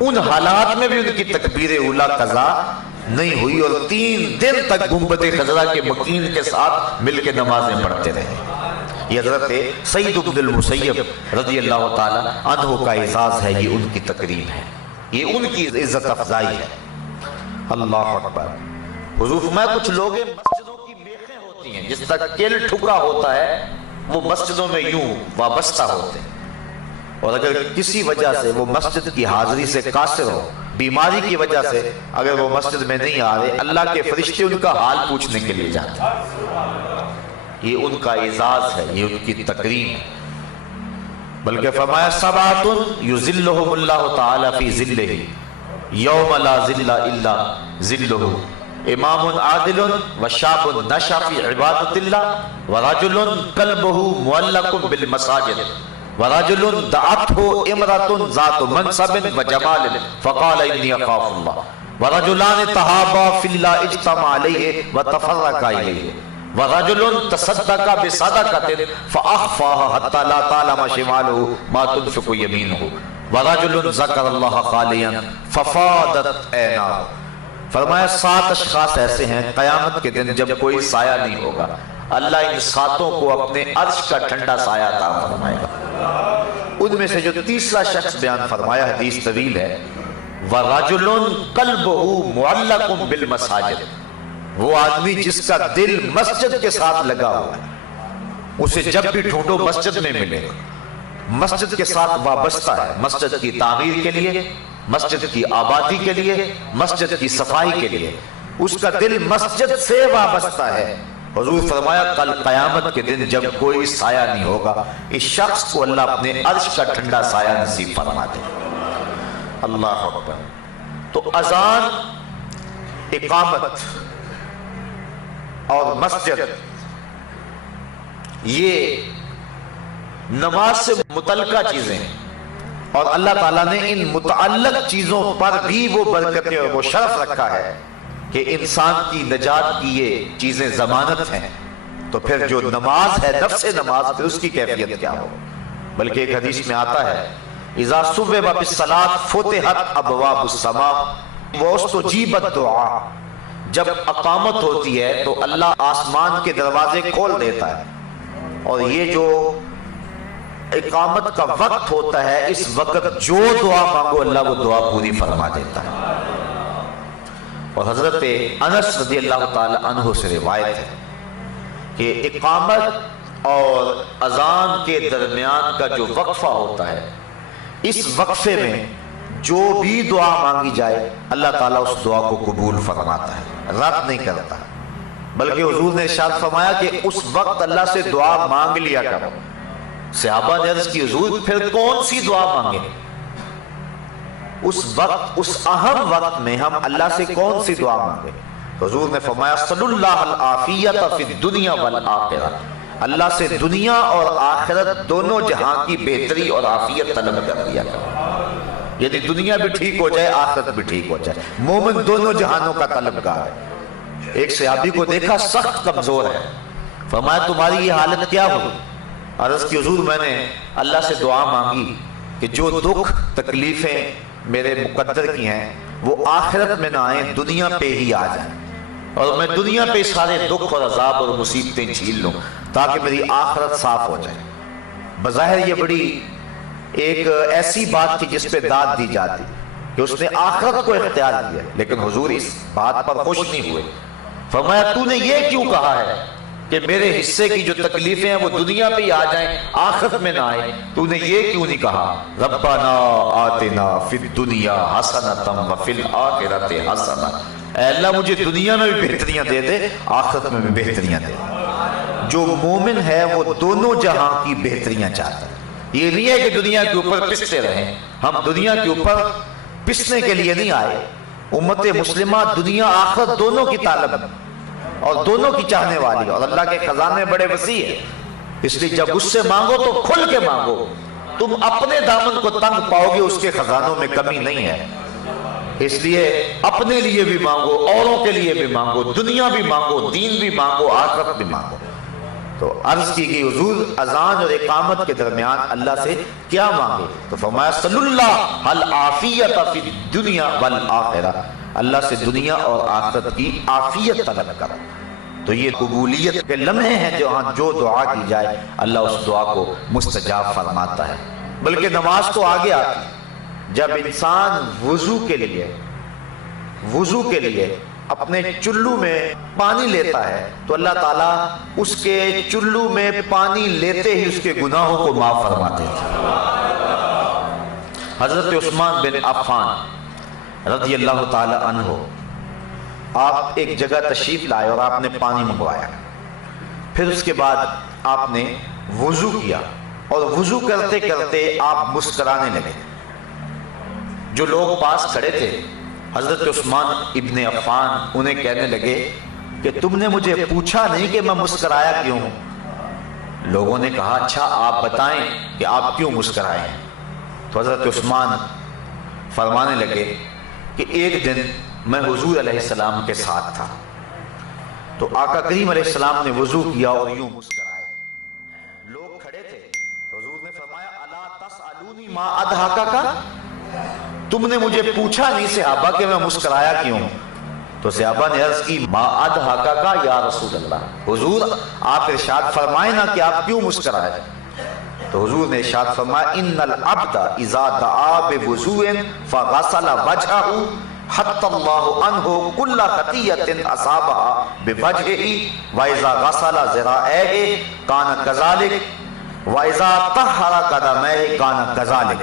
ان حالات میں بھی ان کی تکبیر اولا قضا نہیں ہوئی، اور 3 دن تک گنبد خضرا کے مکین کے ساتھ مل کے نمازیں پڑھتے رہے۔ یہ حضرت سعید بن المسیب رضی اللہ تعالی عنہ کا اعزاز ہے، یہ ان کی تکریم ہے، یہ ان کی عزت افزائی ہے۔ اللہ اکبر۔ حضور فرمایا کچھ لوگ مسجدوں کی میخیں ہوتی ہیں، جس طرح کیل ٹھکا ہوتا ہے وہ مسجدوں میں یوں وابستہ ہوتے ہیں، اور اگر کسی وجہ سے وہ مسجد کی حاضری سے قاصر ہو، بیماری کی وجہ سے اگر وہ مسجد میں نہیں آ رہے، اللہ کے فرشتے ان کا حال پوچھنے کے لیے جاتے ہیں۔ یہ ان کا اعزاز ہے، یہ ان کی تکریم ہے۔ بلکہ فرمایا سبعۃ یظلھم اللہ تعالی فی ظلہ یوم لا ظل الا ظلہ، امام عادل وشاب نشأ فی عبادۃ اللہ ورجل قلبہ معلق بالمساجد ورجل دعته امرأة ذات منصب وجمال فقال انی اخاف اللہ ورجلان تحابا فی اللہ اجتمع علیہ وتفرقا الیہ ورجل تصدق بصدقة فأخفاها حتى لا تعلم شماله ما تنفق يمينه ورجل ذکر اللہ خالیا ففاضت عیناہ۔ فرمایا 7 اشخاص ایسے ہیں قیامت کے دن جب کوئی سایہ نہیں ہوگا، اللہ ان 7 کو اپنے عرش کا ٹھنڈا سایہ عطا فرمائے گا۔ ان میں سے جو تیسرا شخص بیان فرمایا، حدیث طویل ہے، وَرَجُلٌ قَلْبُهُ مُعَلَّقٌ بِالْمَسَاجِدِ، وہ آدمی جس کا دل مسجد کے ساتھ لگا ہوا ہے، اسے جب بھی ڈھونڈو مسجد میں ملے گا، مسجد کے ساتھ وابستہ ہے، مسجد کی تعمیر کے لیے، مسجد کی آبادی کے لیے، مسجد کی صفائی کے لیے، اس کا دل مسجد سے وابستہ ہے۔ حضور فرمایا کل قیامت کے دن جب کوئی سایہ نہیں ہوگا، اس شخص کو اللہ اپنے عرش کا ٹھنڈا سایہ نصیب فرما دے۔ اللہ اکبر۔ تو اذان، اقامت اور مسجد یہ نماز سے متعلقہ چیزیں ہیں، اور اللہ تعالیٰ نے ان متعلق چیزوں پر بھی وہ برکتیں اور وہ شرف رکھا ہے کہ انسان کی نجات کی یہ چیزیں ضمانت ہیں، تو پھر جو نماز ہے، نفس نماز، پھر اس کی کیفیت کیا ہو؟ بلکہ ایک حدیث میں آتا ہے اذا صبب بالصلاۃ فتحت ابواب السماء واستجیبت دعا، جب اقامت ہوتی ہے تو اللہ آسمان کے دروازے کھول دیتا ہے، اور یہ جو اقامت کا وقت ہوتا ہے، اس وقت جو دعا مانگو اللہ وہ دعا پوری فرما دیتا ہے۔ اور حضرت انس رضی اللہ تعالی عنہ سے روایت ہے کہ اقامت اور اذان کے درمیان کا جو وقفہ ہوتا ہے، اس وقفے میں جو بھی دعا مانگی جائے اللہ تعالیٰ اس دعا کو قبول فرماتا ہے، رد نہیں کرتا، بلکہ حضور نے ارشاد فرمایا کہ اس وقت اللہ سے دعا مانگ لیا کرو۔ صحابہ نے عرض کی حضور پھر کون سی دعا مانگے؟ اس وقت، اس اہم وقت میں ہم اللہ سے کون سی دعا مانگے؟ حضور نے فرمایا صلی اللہ العافیت فی الدنیا والآخرہ، اللہ سے دنیا اور آخرت دونوں جہاں کی بہتری اور عافیت طلب کر لیا کرو، یعنی دنیا بھی ٹھیک ہو جائے، آخرت بھی ٹھیک ہو جائے۔ مومن دونوں جہانوں کا طلبگار ہے۔ ایک صحابی کو دیکھا سخت کمزور ہے، فرمایا تمہاری یہ حالت کیا ہوئی؟ عرض کی حضور میں نے اللہ سے دعا مانگی کہ جو دکھ تکلیفیں میرے مقدر کی ہیں وہ آخرت میں نہ آئیں، دنیا پہ ہی آ جائیں، اور میں دنیا پہ سارے دکھ اور عذاب اور مصیبتیں جھیل لوں تاکہ میری آخرت صاف ہو جائے۔ بظاہر یہ بڑی ایک ایسی بات تھی جس پہ داد دی جاتی کہ اس نے آخرت کو اختیار کیا، لیکن حضور اس بات پر خوش نہیں ہوئے۔ فرمایا تو نے یہ کیوں کہا ہے کہ میرے حصے کی جو تکلیفیں ہیں وہ دنیا پہ ہی آ جائیں، آخرت میں نہ آئیں؟ تو نے یہ کیوں نہیں کہا ربنا آتنا فی الدنیا حسنۃ وفی الآخرۃ حسنۃ، اے اللہ مجھے دنیا میں بھی بہتریاں دے دے، آخرت میں بھی بہتریاں دے دے۔ جو مومن ہے وہ دونوں جہاں کی بہتریاں چاہتا ہے۔ یہ نہیں ہے کہ دنیا کے اوپر پستے رہیں، ہم دنیا کے اوپر پسنے کے لیے نہیں آئے۔ امت مسلمہ دنیا آخرت دونوں کی طالب اور دونوں کی چاہنے والی، اور اللہ کے خزانے بڑے وسیع ہیں، اس لیے جب اس سے مانگو تو کھل کے مانگو، تم اپنے دامن کو تنگ پاؤ گے، اس کے خزانوں میں کمی نہیں ہے۔ اس لیے اپنے لیے بھی مانگو، اوروں کے لیے بھی مانگو، دنیا بھی مانگو، دین بھی مانگو، آخرت بھی مانگو۔ تو عرض کی گئی حضور اذان اور اقامت کے درمیان اللہ سے کیا مانگے؟ تو فرمایا صلی اللہ العافیت فی الدنیا والآخرہ، اللہ سے دنیا اور آخرت کی عافیت طلب کرو۔ تو یہ قبولیت کے لمحے ہیں جو دعا کی جائے اللہ اس دعا کو مستجاب فرماتا ہے۔ بلکہ نماز تو آگے آتی، جب انسان وضو کے لیے اپنے چلو میں پانی لیتا ہے تو اللہ تعالیٰ اس کے چلو میں پانی لیتے ہی اس کے گناہوں کو معاف فرما دیتا ہے۔ حضرت عثمان بن عفان رضی اللہ تعالی عنہ، آپ ایک جگہ تشریف لائے اور آپ نے پانی منگوایا، پھر اس کے بعد آپ نے وضو کیا، اور وضو کرتے کرتے آپ مسکرانے لگے۔ جو لوگ پاس کھڑے تھے حضرت عثمان ابن عفان انہیں کہنے لگے کہ تم نے مجھے پوچھا نہیں کہ میں مسکرایا کیوں؟ لوگوں نے کہا اچھا آپ بتائیں کہ آپ کیوں مسکرائے؟ تو حضرت عثمان فرمانے لگے کہ ایک دن میں حضور علیہ السلام کے ساتھ تھا، تو آقا کریم علیہ السلام نے وضو کیا اور یوں مسکرائے، لوگ کھڑے تھے، تو حضور نے فرمایا الا تسألونی ما اضحکک، تم نے مجھے پوچھا نہیں صحابہ کہ میں مسکرایا کیوں؟ تو صحابہ نے عرض کی ما اضحکک یا رسول اللہ، حضور آپ ارشاد فرمائیں نا کہ آپ کیوں مسکرائے؟ تو حضور نے ارشاد فرمایا ان العبد اذا دعا بوضوء فغسل وجهه حتى الله عنه كل خطيئة اصابها بوجهه واذا غسل ذراعيه كان كذلك واذا طهر قدميه كان كذلك۔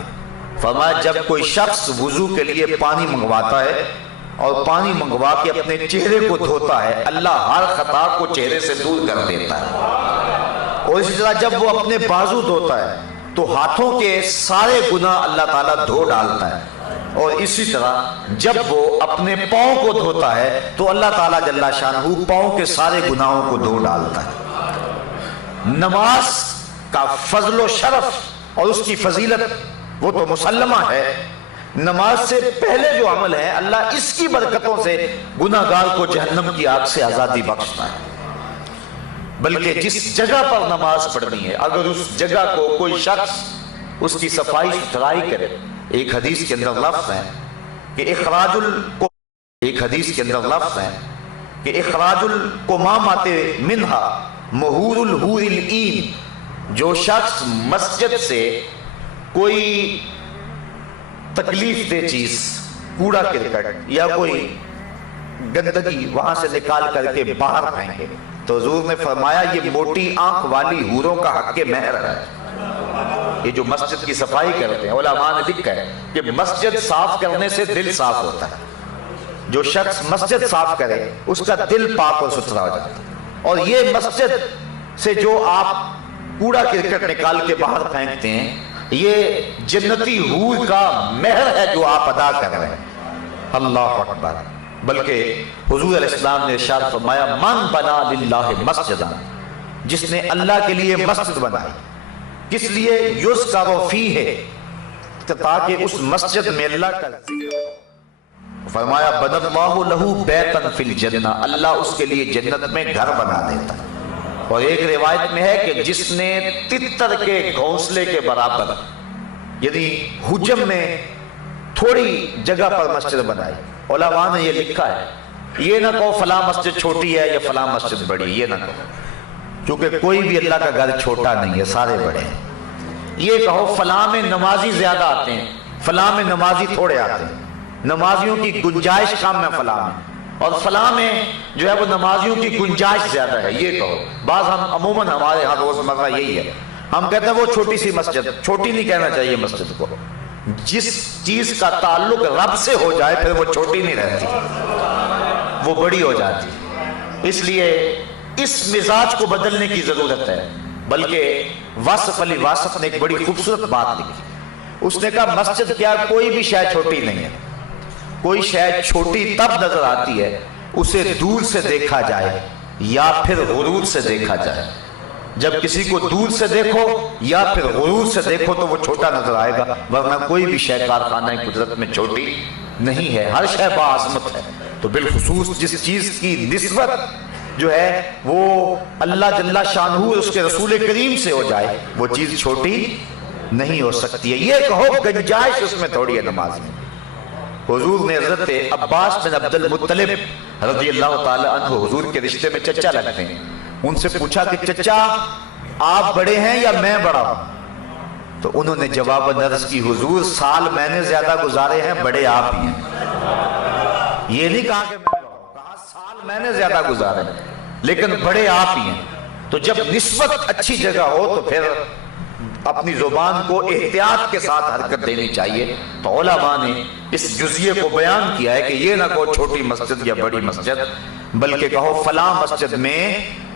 فرمایا جب کوئی شخص وضو کے لیے پانی منگواتا ہے اور پانی منگوا کے اپنے چہرے کو دھوتا ہے، اللہ ہر خطا کو چہرے سے دور کر دیتا ہے، اور اسی طرح جب وہ اپنے بازو دھوتا ہے تو ہاتھوں کے سارے گناہ اللہ تعالیٰ دھو ڈالتا ہے، اور اسی طرح جب وہ اپنے پاؤں کو دھوتا ہے تو اللہ تعالیٰ جل شانہ پاؤں کے سارے گناہوں کو دھو ڈالتا ہے۔ نماز کا فضل و شرف اور اس کی فضیلت وہ تو مسلمہ ہے، نماز سے پہلے جو عمل ہے اللہ اس کی برکتوں سے گناہگار کو جہنم کی آگ سے آزادی بخشتا ہے۔ بلکہ جس جگہ پر نماز پڑھنی ہے اگر اس جگہ کو کوئی شخص اس کی صفائی ستھرائی کرے، ایک حدیث کے اندر لفظ ہے کہ اخراج القمامۃ منہا مہور الحور العین، جو شخص مسجد سے کوئی تکلیف دہ چیز، کوڑا کرکٹ یا کوئی گندگی وہاں سے نکال کر کے باہر پھینکے تو حضور نے فرمایا یہ موٹی آنکھ والی حوروں کا حق مہر ہے۔ یہ جو مسجد کی صفائی کرتے ہیں، علماء نے لکھا ہے کہ مسجد صاف کرنے سے دل صاف ہوتا ہے۔ جو شخص مسجد صاف کرے اس کا دل پاک اور ستھرا ہو جاتا ہے۔ اور یہ مسجد سے جو آپ کوڑا کرکٹ نکال کے باہر پھینکتے ہیں، یہ جنتی حور کا مہر ہے جو آپ ادا کر رہے ہیں۔ اللہ اکبر۔ بلکہ حضور علیہ السلام نے ارشاد فرمایا من بنا للہ مسجدا، جس نے اللہ کے لیے مسجد بنائی، کس لیے؟ یذکر فیہ، تاکہ اس مسجد میں اللہ کا ذکر ہو۔ فرمایا بنى اللہ لہ بیتا فی الجنہ، اللہ اس کے لیے جنت میں گھر بنا دیتا ہے۔ اور ایک روایت میں ہے کہ جس نے تتر کے گھونسلے کے برابر، یعنی حجم میں تھوڑی جگہ پر مسجد بنائی، علماء نے یہ لکھا ہے، یہ نہ کہو فلاں مسجد چھوٹی ہے یا فلاں مسجد بڑی، یہ نہ کہو، کیونکہ کوئی بھی اللہ کا گھر چھوٹا نہیں ہے، سارے بڑے ہیں۔ یہ کہو فلاں میں نمازی زیادہ آتے ہیں، فلاں میں نمازی تھوڑے آتے ہیں، نمازیوں کی گنجائش کم ہے فلاں میں، اور فلاں میں جو ہے وہ نمازیوں کی گنجائش زیادہ ہے، یہ کہو۔ بعض ہم عموماً ہمارے ہاں روزمرہ یہی ہے، ہم کہتے ہیں وہ چھوٹی سی مسجد، چھوٹی نہیں کہنا چاہیے مسجد کو، جس چیز کا تعلق رب سے ہو جائے پھر وہ چھوٹی نہیں رہتی، وہ بڑی ہو جاتی۔ اس لیے اس مزاج کو بدلنے کی ضرورت ہے۔ بلکہ واصف علی واصف نے ایک بڑی خوبصورت بات لکھی، اس نے کہا مسجد کیا کوئی بھی شے چھوٹی نہیں ہے، کوئی شے چھوٹی تب نظر آتی ہے اسے دور سے دیکھا جائے یا پھر غرور سے دیکھا جائے۔ جب کسی کو دور سے دیکھو یا پھر غرور سے دیکھو تو وہ چھوٹا نظر آئے گا، ورنہ کوئی بھی شے کارخانہ قدرت میں چھوٹی نہیں ہے، ہر شے باعظمت ہے۔ تو بالخصوص جس چیز کی نسبت جو ہے وہ اللہ جل شانہ اس کے رسول کریم سے ہو جائے وہ چیز چھوٹی نہیں ہو سکتی ہے۔ یہ کہو گنجائش اس میں تھوڑی ہے نماز میں۔ حضور نے حضرت عباس بن عبد المطلب رضی اللہ تعالی عنہ، حضور کے رشتے میں چچا لگتے ہیں، ان سے پوچھا کہ چچا آپ بڑے ہیں یا میں بڑا ہوں؟ تو انہوں نے جواب عرض کی حضور سال میں نے زیادہ گزارے ہیں، بڑے آپ ہی ہیں۔ یہ نہیں کہا کہ میں بڑا ہوں، کہا سال میں نے زیادہ گزارے ہیں لیکن بڑے آپ ہی ہیں۔ تو جب نسبت اچھی جگہ ہو تو پھر اپنی زبان کو احتیاط کے ساتھ حرکت دینی چاہیے۔ تو علماء نے اس جزئیے کو بیان کیا ہے کہ یہ نہ کہو چھوٹی مسجد یا بڑی مسجد، بلکہ کہو فلاں مسجد میں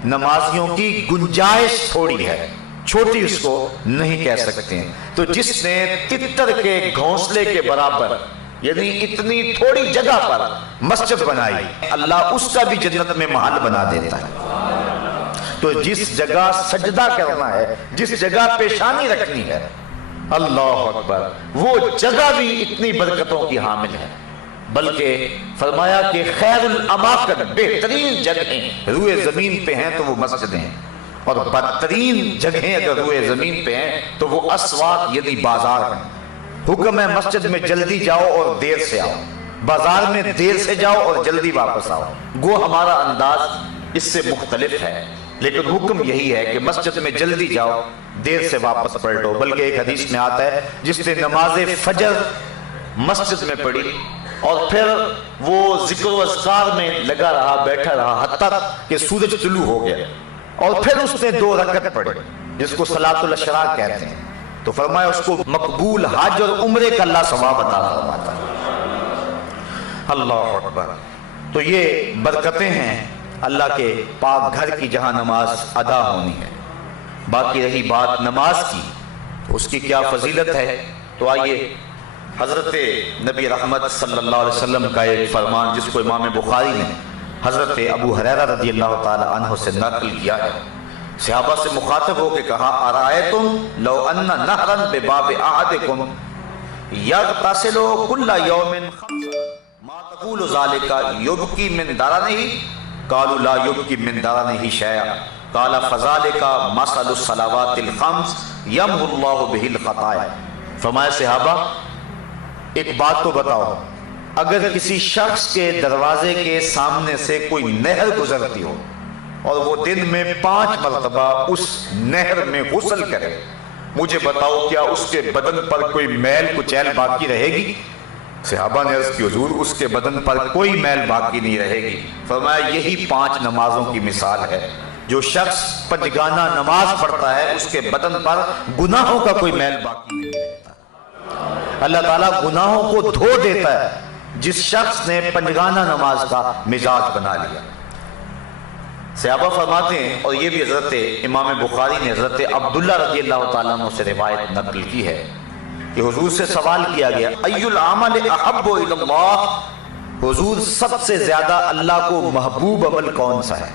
نمازیوں کی گنجائش تھوڑی ہے، چھوٹی اس کو نہیں کہہ سکتے ہیں۔ تو جس نے تتر کے گھونسلے کے برابر، یعنی اتنی تھوڑی جگہ پر مسجد بنائی، اللہ اس کا بھی جنت میں محل بنا دیتا ہے۔ تو جس جگہ سجدہ کرنا ہے، جس جگہ پیشانی رکھنی ہے، اللہ اکبر، وہ جگہ بھی اتنی برکتوں کی حامل ہے۔ بلکہ فرمایا کہ خیر الاماکن، بہترین جگہیں روئے زمین پہ ہیں تو وہ مسجدیں ہیں، اور بدترین جگہیں اگر روئے زمین پہ ہیں تو وہ اسواق یعنی بازار ہیں۔ حکم ہے مسجد میں جلدی جاؤ اور دیر سے آؤ، بازار میں دیر سے جاؤ اور جلدی واپس آؤ۔ گو ہمارا انداز اس سے مختلف ہے، لیکن حکم یہی ہے کہ مسجد میں جلدی جاؤ، دیر سے واپس پلٹو۔ بلکہ ایک حدیث میں آتا ہے جس نے نماز فجر مسجد میں پڑھی اور پھر وہ ذکر و اذکار میں لگا رہا، بیٹھا رہا حتیٰ کہ سورج طلوع ہو گیا، اور پھر اس نے 2 رکعت پڑھی جس کو صلاۃ الاشراق کہتے ہیں، تو فرمایا اس کو مقبول حج اور عمرے کا اللہ ثواب عطا فرماتا ہے۔ اللہ اکبر۔ تو یہ برکتیں ہیں اللہ کے پاک گھر کی جہاں نماز ادا ہونی ہے۔ باقی رہی بات نماز کی، اس کی کیا فضیلت ہے، تو آئیے حضرت نبی رحمت صلی اللہ علیہ وسلم کا ایک فرمان جس کو امام بخاری نے حضرت ابو ہریرہ رضی اللہ تعالی عنہ سے نقل کیا ہے، صحابہ سے مخاطب ہو کے کہا ارائیتم لو ان نہرا بباب احدکم یغتسل کل یوم خمسا ما تقول ذلك یبکی من درنہ قالوا لا یبکی من درنہ شیئا قال فذلك مثل الصلوات الخمس یمحو اللہ بہ الخطایا۔ فرمایا صحابہ ایک بات تو بتاؤ، اگر کسی شخص کے دروازے کے سامنے سے کوئی نہر گزرتی ہو اور وہ دن میں 5 مرتبہ اس نہر میں غسل کرے، مجھے بتاؤ کیا اس کے بدن پر کوئی میل کچیل باقی رہے گی؟ صحابہ نے عرض کی حضور اس کے بدن پر کوئی میل باقی نہیں رہے گی۔ فرمایا یہی 5 نمازوں کی مثال ہے، جو شخص پنجگانہ نماز پڑھتا ہے اس کے بدن پر گناہوں کا کوئی میل باقی نہیں رہتا۔ اللہ تعالیٰ گناہوں کو دھو دیتا ہے جس شخص نے پنجگانہ نماز کا مزاج بنا لیا۔ صحابہ فرماتے ہیں، اور یہ بھی حضرت امام بخاری نے حضرت عبداللہ رضی اللہ تعالیٰ عنہ سے روایت نقل کی ہے کہ حضور سے سوال کیا گیا ای العمل احب الی اللہ، حضور سب سے زیادہ اللہ کو محبوب عمل کون سا ہے،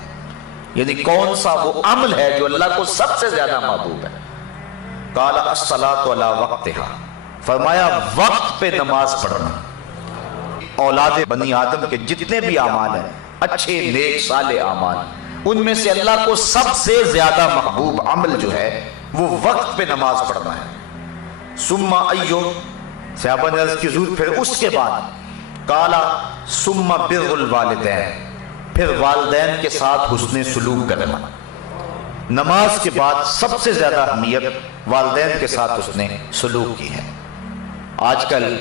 یعنی کون سا وہ عمل ہے جو اللہ کو سب سے زیادہ محبوب ہے؟ قال الصلاۃ علی وقتہا، فرمایا وقت پہ نماز پڑھنا۔ اولاد بنی آدم کے جتنے بھی اعمال ہیں، اچھے نیک صالح اعمال، ان میں سے اللہ کو سب سے زیادہ محبوب عمل جو ہے وہ وقت پہ نماز پڑھنا ہے۔ ثم ایو، صحابہ نے عرض کی حضور پھر اس کے بعد؟ قالا ثم بر الوالدین، پھر والدین کے ساتھ حسن سلوک کرنا۔ نماز کے بعد سب سے زیادہ اہمیت والدین کے ساتھ حسن سلوک کی ہے۔ آج کل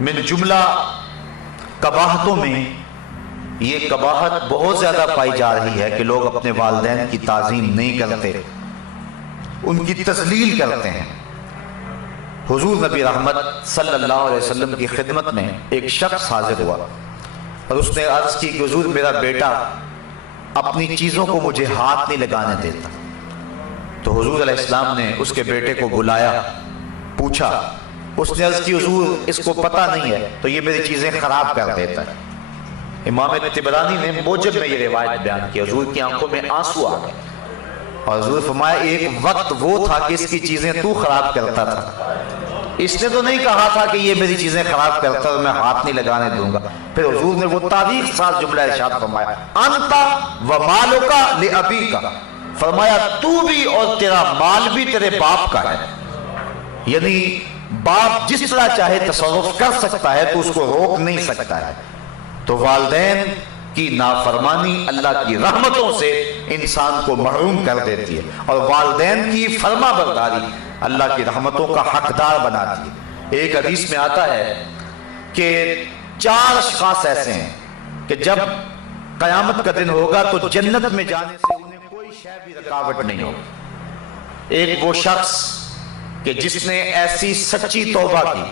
من جملہ قباحتوں میں یہ قباحت بہت زیادہ پائی جا رہی ہے کہ لوگ اپنے والدین کی تعظیم نہیں کرتے، ان کی تذلیل کرتے ہیں۔ حضور نبی رحمت صلی اللہ علیہ وسلم کی خدمت میں ایک شخص حاضر ہوا اور اس نے عرض کی کہ حضور میرا بیٹا اپنی چیزوں کو مجھے ہاتھ نہیں لگانے دیتا۔ تو حضور علیہ السلام نے اس کے بیٹے کو بلایا، پوچھا، اس نے عرض کی حضور اس کو پتہ نہیں ہے تو یہ میری چیزیں خراب کر دیتا ہے۔ امام طبرانی نے موجب میں یہ روایت بیان کی، حضور کی آنکھوں میں آنسو آ گئے اور حضور فرمایا ایک وقت وہ تھا کہ اس کی چیزیں تو خراب کرتا تھا، اس نے تو نہیں کہا تھا کہ یہ میری چیزیں خراب کرتا ہے اور میں ہاتھ نہیں لگانے دوں گا۔ پھر حضور نے وہ تاریخ ساز جملہ ارشاد فرمایا انت و مالک لابیک، فرمایا تو بھی اور تیرا مال بھی تیرے باپ کا ہے، یعنی باپ جس طرح چاہے تصرف کر سکتا ہے تو اس کو روک نہیں سکتا ہے۔ تو والدین کی نافرمانی اللہ کی رحمتوں سے انسان کو محروم کر دیتی ہے، اور والدین کی فرما برداری اللہ کی رحمتوں کا حقدار بناتی ہے۔ ایک حدیث میں آتا ہے کہ 4 اشخاص ایسے ہیں کہ جب قیامت کا دن ہوگا تو جنت میں جانے سے انہیں کوئی شے بھی رکاوٹ نہیں ہوگی۔ ایک وہ شخص کہ جس نے ایسی سچی توبہ کی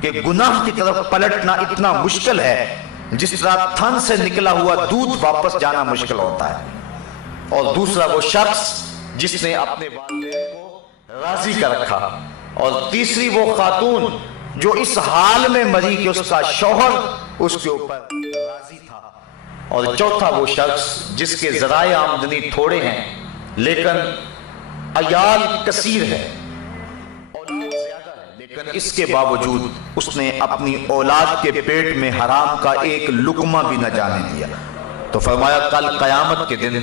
کہ گناہ کی طرف پلٹنا اتنا مشکل ہے جس طرح تھن سے نکلا ہوا دودھ واپس جانا مشکل ہوتا ہے، اور دوسرا وہ شخص جس نے اپنے والدین کو راضی کر رکھا، اور تیسری وہ خاتون جو اس حال میں مری کہ اس کا شوہر اس کے اوپر راضی تھا، اور چوتھا وہ شخص جس کے ذرائع آمدنی تھوڑے ہیں لیکن عیال کثیر ہے، لیکن اس کے باوجود اس نے اپنی اولاد کے پیٹ میں حرام کا ایک لقمہ بھی نہ جانے دیا۔ تو فرمایا کل قیامت کے دن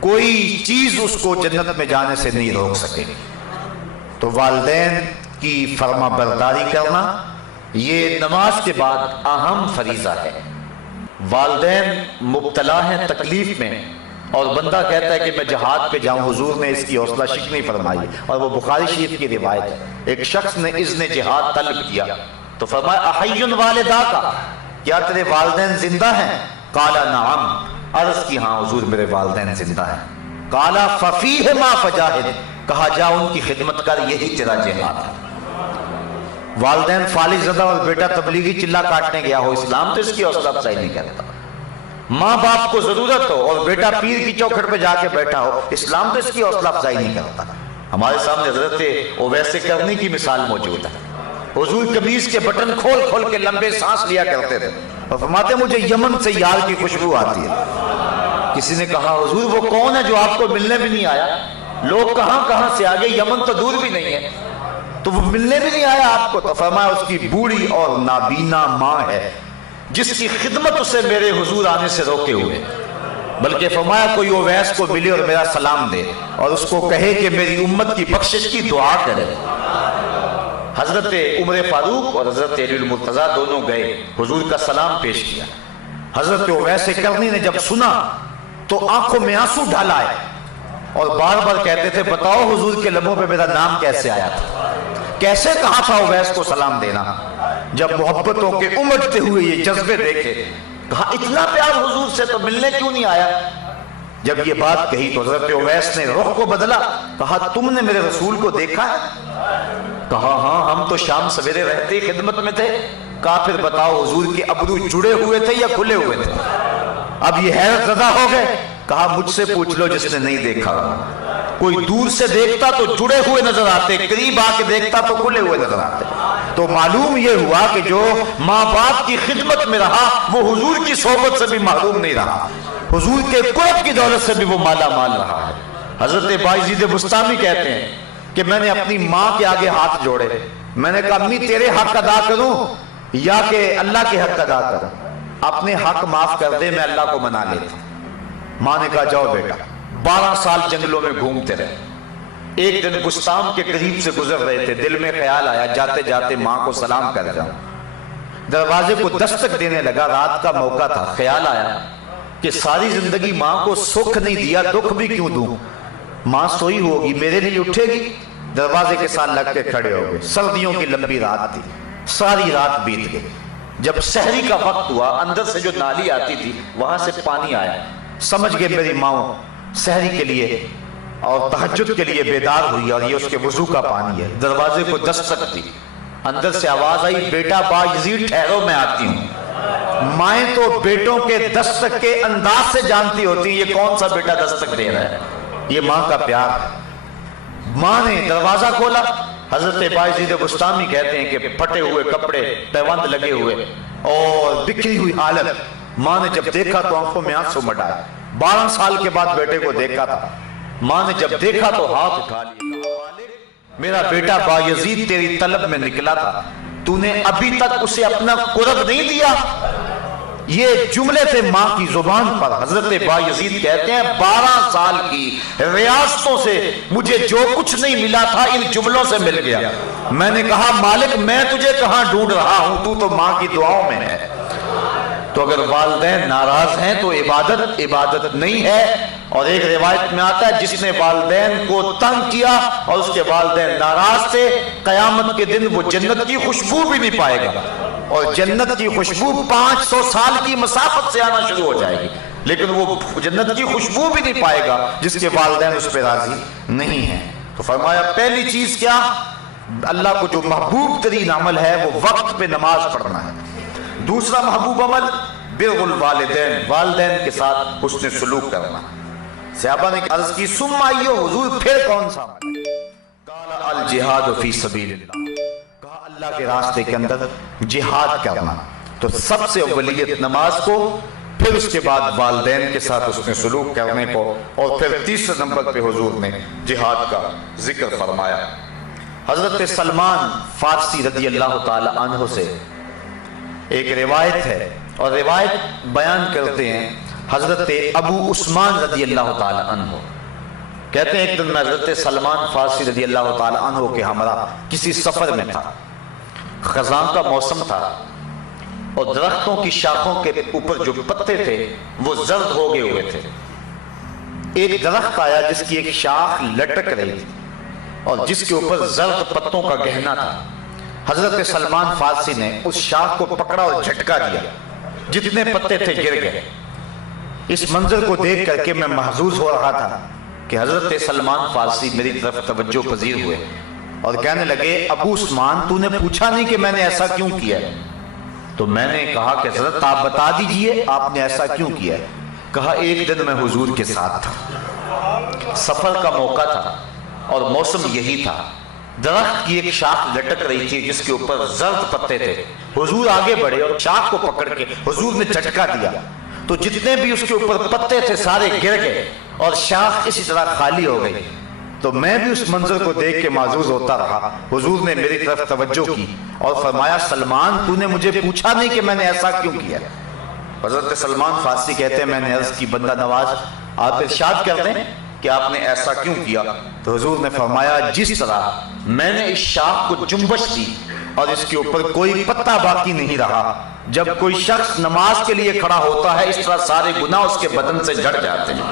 کوئی چیز اس کو جنت میں جانے سے نہیں روک سکے۔ تو والدین کی فرما برداری کرنا یہ نماز کے بعد اہم فریضہ ہے۔ والدین مبتلا ہیں تکلیف میں اور بندہ کہتا ہے کہ میں جہاد پہ جاؤں، حضور نے اس کی حوصلہ شکنی فرمائی، اور وہ بخاری شریف کی روایت ہے۔ ایک شخص نے اذن جہاد طلب کیا تو فرمایا احی والداک، کیا تیرے والدین زندہ ہیں؟ قال نعم، عرض کی ہاں حضور میرے والدین زندہ ہیں۔ قال ففیہما فجاہد، کہا جا ان کی خدمت کر، یہی تیرا جہاد ہے۔ والدین فالج زدہ اور بیٹا تبلیغی چلا کاٹنے گیا ہو، اسلام تو اس کی حوصلہ افزائی نہیں کرتا۔ ماں باپ کو ضرورت ہو اور بیٹا پیر کی چوکھٹ پہ جا کے بیٹھا ہو، اسلام تو اس کی حوصلہ افزائی نہیں کرتا۔ ہمارے سامنے حضرت اویس کرنی کی مثال موجود ہے۔ حضور قمیص کے بٹن کھول کھول کے لمبے سانس لیا کرتے تھے اور فرماتے مجھے یمن سے یار کی خوشبو آتی ہے۔ کسی نے کہا حضور وہ کون ہے جو آپ کو ملنے بھی نہیں آیا؟ لوگ کہاں کہاں سے آگے، یمن تو دور بھی نہیں ہے۔ تو وہ ملنے بھی نہیں آیا آپ کو؟ تو فرمایا اس کی بوڑھی اور نابینا ماں ہے جس کی خدمت اسے میرے حضور آنے سے روکے ہوئے، بلکہ فرمایا کوئی اویس کو ملے اور میرا سلام دے اور اس کو کہے کہ میری امت کی بخشش کی دعا کرے۔ حضرت عمر فاروق اور حضرت علی المرتضیٰ دونوں گئے، حضور کا سلام پیش کیا۔ حضرت اویس کرنی نے جب سنا تو آنکھوں میں آنسو ڈال آئے اور بار بار کہتے تھے بتاؤ حضور کے لبوں پہ میرا نام کیسے آیا تھا، کیسے کہا تھا اویس کو سلام دینا۔ جب محبتوں کے امٹتے ہوئے یہ جذبے دیکھے، کہا اتنا پیار حضور سے تو ملنے کیوں نہیں آیا؟ جب یہ بات کہی تو حضرت اویس نے رخ کو بدلا، کہا تم نے میرے رسول کو دیکھا ہے؟ کہا ہاں ہم تو شام سویرے رہتے ہی خدمت میں تھے۔ کہا پھر بتاؤ حضور کے ابرو جڑے ہوئے تھے یا کھلے ہوئے تھے؟ اب یہ حیرت زدہ ہو گئے۔ کہا مجھ سے پوچھ لو جس نے نہیں دیکھا، کوئی دور سے دیکھتا تو جڑے ہوئے نظر آتے، قریب آ کے دیکھتا تو کھلے ہوئے نظر آتے۔ تو معلوم یہ ہوا کہ جو ماں باپ کی خدمت میں رہا وہ حضور کی صحبت سے بھی محروم نہیں رہا، حضور کے قرب کی دولت سے بھی وہ مالا مال رہا ہے۔ حضرت بایزید بستامی کہتے ہیں کہ میں نے اپنی ماں کے آگے ہاتھ جوڑے، میں نے کہا امی تیرے حق ادا کروں یا کہ اللہ کے حق ادا کروں؟ اپنے حق معاف کر دے، میں اللہ کو منا لیتا۔ ماں نے کہا جاؤ بیٹا۔ 12 سال جنگلوں میں گھومتے رہے۔ ایک دن بستان کے قریب سے گزر رہے تھے، دل میں خیال آیا جاتے جاتے ماں کو سلام کر جاؤں۔ دروازے کو دستک دینے لگا، رات کا موقع تھا۔ خیال آیا کہ ساری زندگی ماں کو سکھ نہیں دیا، دکھ بھی کیوں دوں؟ ماں سوئی ہوگی، میرے لیے اٹھے گی۔ دروازے کے ساتھ لگ کے کھڑے ہو گئے۔ سردیوں کی لمبی رات تھی، ساری رات بیت گئی۔ جب سحری کا وقت ہوا، اندر سے جو نالی آتی تھی وہاں سے پانی آیا۔ سمجھ گئے میری ماں سحری کے لیے اور تہجد کے لیے بیدار ہوئی اور یہ اس کے وضو کا پانی ہے۔ دروازے کو دستک دی، اندر سے آواز آئی بیٹا بایزید ٹھہرو میں آتی ہوں۔ مائیں تو بیٹوں کے دستک کے انداز سے جانتی ہوتی یہ کون سا بیٹا دستک دے رہا ہے، یہ ماں کا پیار۔ ماں نے دروازہ کھولا۔ حضرت بایزید بستامی کہتے ہیں کہ پھٹے ہوئے کپڑے، پیوند لگے ہوئے اور بکھری ہوئی حالت۔ ماں نے جب دیکھا تو آنکھوں میں آنسو مٹائے۔ 12 سال کے بعد بیٹے کو دیکھا تھا۔ ماں نے جب دیکھا تو ہاتھ اٹھا لیا، میرا بیٹا بایزید تیری طلب میں نکلا تھا، تو نے ابھی تک اسے اپنا قرب نہیں دیا۔ یہ جملے تھے ماں کی زبان پر۔ حضرت بایزید کہتے ہیں 12 سال کی ریاستوں سے مجھے جو کچھ نہیں ملا تھا ان جملوں سے مل گیا۔ میں نے کہا مالک میں تجھے کہاں ڈھونڈ رہا ہوں، تو ماں کی دعاؤں میں ہے۔ تو اگر والدین ناراض ہیں تو عبادت نہیں ہے۔ اور ایک روایت میں آتا ہے جس نے والدین کو تنگ کیا اور اس کے والدین ناراض تھے، قیامت کے دن وہ جنت کی خوشبو بھی نہیں پائے گا، اور جنت کی خوشبو 500 سال کی مسافت سے آنا شروع ہو جائے گی، لیکن وہ جنت کی خوشبو بھی نہیں پائے گا جس کے والدین اس پہ راضی نہیں ہیں۔ تو فرمایا پہلی چیز کیا؟ اللہ کو جو محبوب ترین عمل ہے وہ وقت پہ نماز پڑھنا ہے۔ دوسرا محبوب عمل بر الوالدین، والدین کے ساتھ حسن سلوک کرنا۔ صحابہ نے عرض کی ثم ایو حضور پھر کون سا عمل؟ قال الجہاد فی سبیل اللہ، کہا اللہ کے راستے کے اندر جہاد کرنا۔ تو سب سے اولیت نماز کو، پھر اس کے بعد والدین کے ساتھ حسن سلوک کرنے کو، اور پھر تیسرے نمبر پہ حضور نے جہاد کا ذکر فرمایا۔ حضرت سلمان فارسی رضی اللہ تعالی عنہ سے ایک روایت ہے اور روایت بیان کرتے ہیں حضرت ابو عثمان رضی اللہ تعالی عنہ کہتے ہیں ایک دن میں حضرت سلمان فارسی رضی اللہ تعالی عنہ کے ہمراہ کسی سفر میں تھا۔ خزاں کا موسم تھا اور درختوں کی شاخوں کے اوپر جو پتے تھے وہ زرد ہو گئے ہوئے تھے۔ ایک درخت آیا جس کی ایک شاخ لٹک رہی تھی اور جس کے اوپر زرد پتوں کا گہنا تھا۔ حضرت سلمان فارسی نے اس شاخ کو پکڑا اور جھٹکا دیا، جتنے پتے تھے گر گئے۔ اس منظر کو دیکھ کر کے میں محظوظ ہو رہا تھا کہ حضرت سلمان فارسی میری طرف توجہ پذیر ہوئے اور کہنے لگے ابو عثمان تو نے پوچھا نہیں کہ میں نے ایسا کیوں کیا ہے؟ تو میں نے کہا کہ حضرت آپ بتا دیجئے آپ نے ایسا کیوں کیا ہے؟ کہا ایک دن میں حضور کے ساتھ تھا، سفر کا موقع تھا اور موسم یہی تھا۔ درخت کی ایک شاخ لٹک رہی تھی جس کے اوپر زرد پتے تھے۔ حضور آگے بڑھے اور شاخ کو پکڑ کے حضور نے جھٹکا دیا تو جتنے بھی اس کے اوپر پتے تھے سارے گر گئے اور شاخ اسی طرح خالی ہو گئی۔ تو میں بھی اس منظر کو دیکھ کے معزوز ہوتا رہا۔ حضور نے میری طرف توجہ کی اور فرمایا سلمان تو نے مجھے پوچھا نہیں کہ میں نے ایسا کیوں کیا؟ حضرت سلمان فارسی کہتے ہیں میں نے عرض کی بندہ نواز آپ ارشاد کر دیں کہ آپ نے ایسا کیوں کیا؟ تو حضور نے فرمایا جس طرح میں نے اس شاخ کو جنبش دی اور اس کے اوپر کوئی پتا باقی نہیں رہا، جب کوئی شخص نماز کے لیے کھڑا ہوتا ہے اس طرح سارے گناہ اس کے بدن سے جڑ جاتے ہیں۔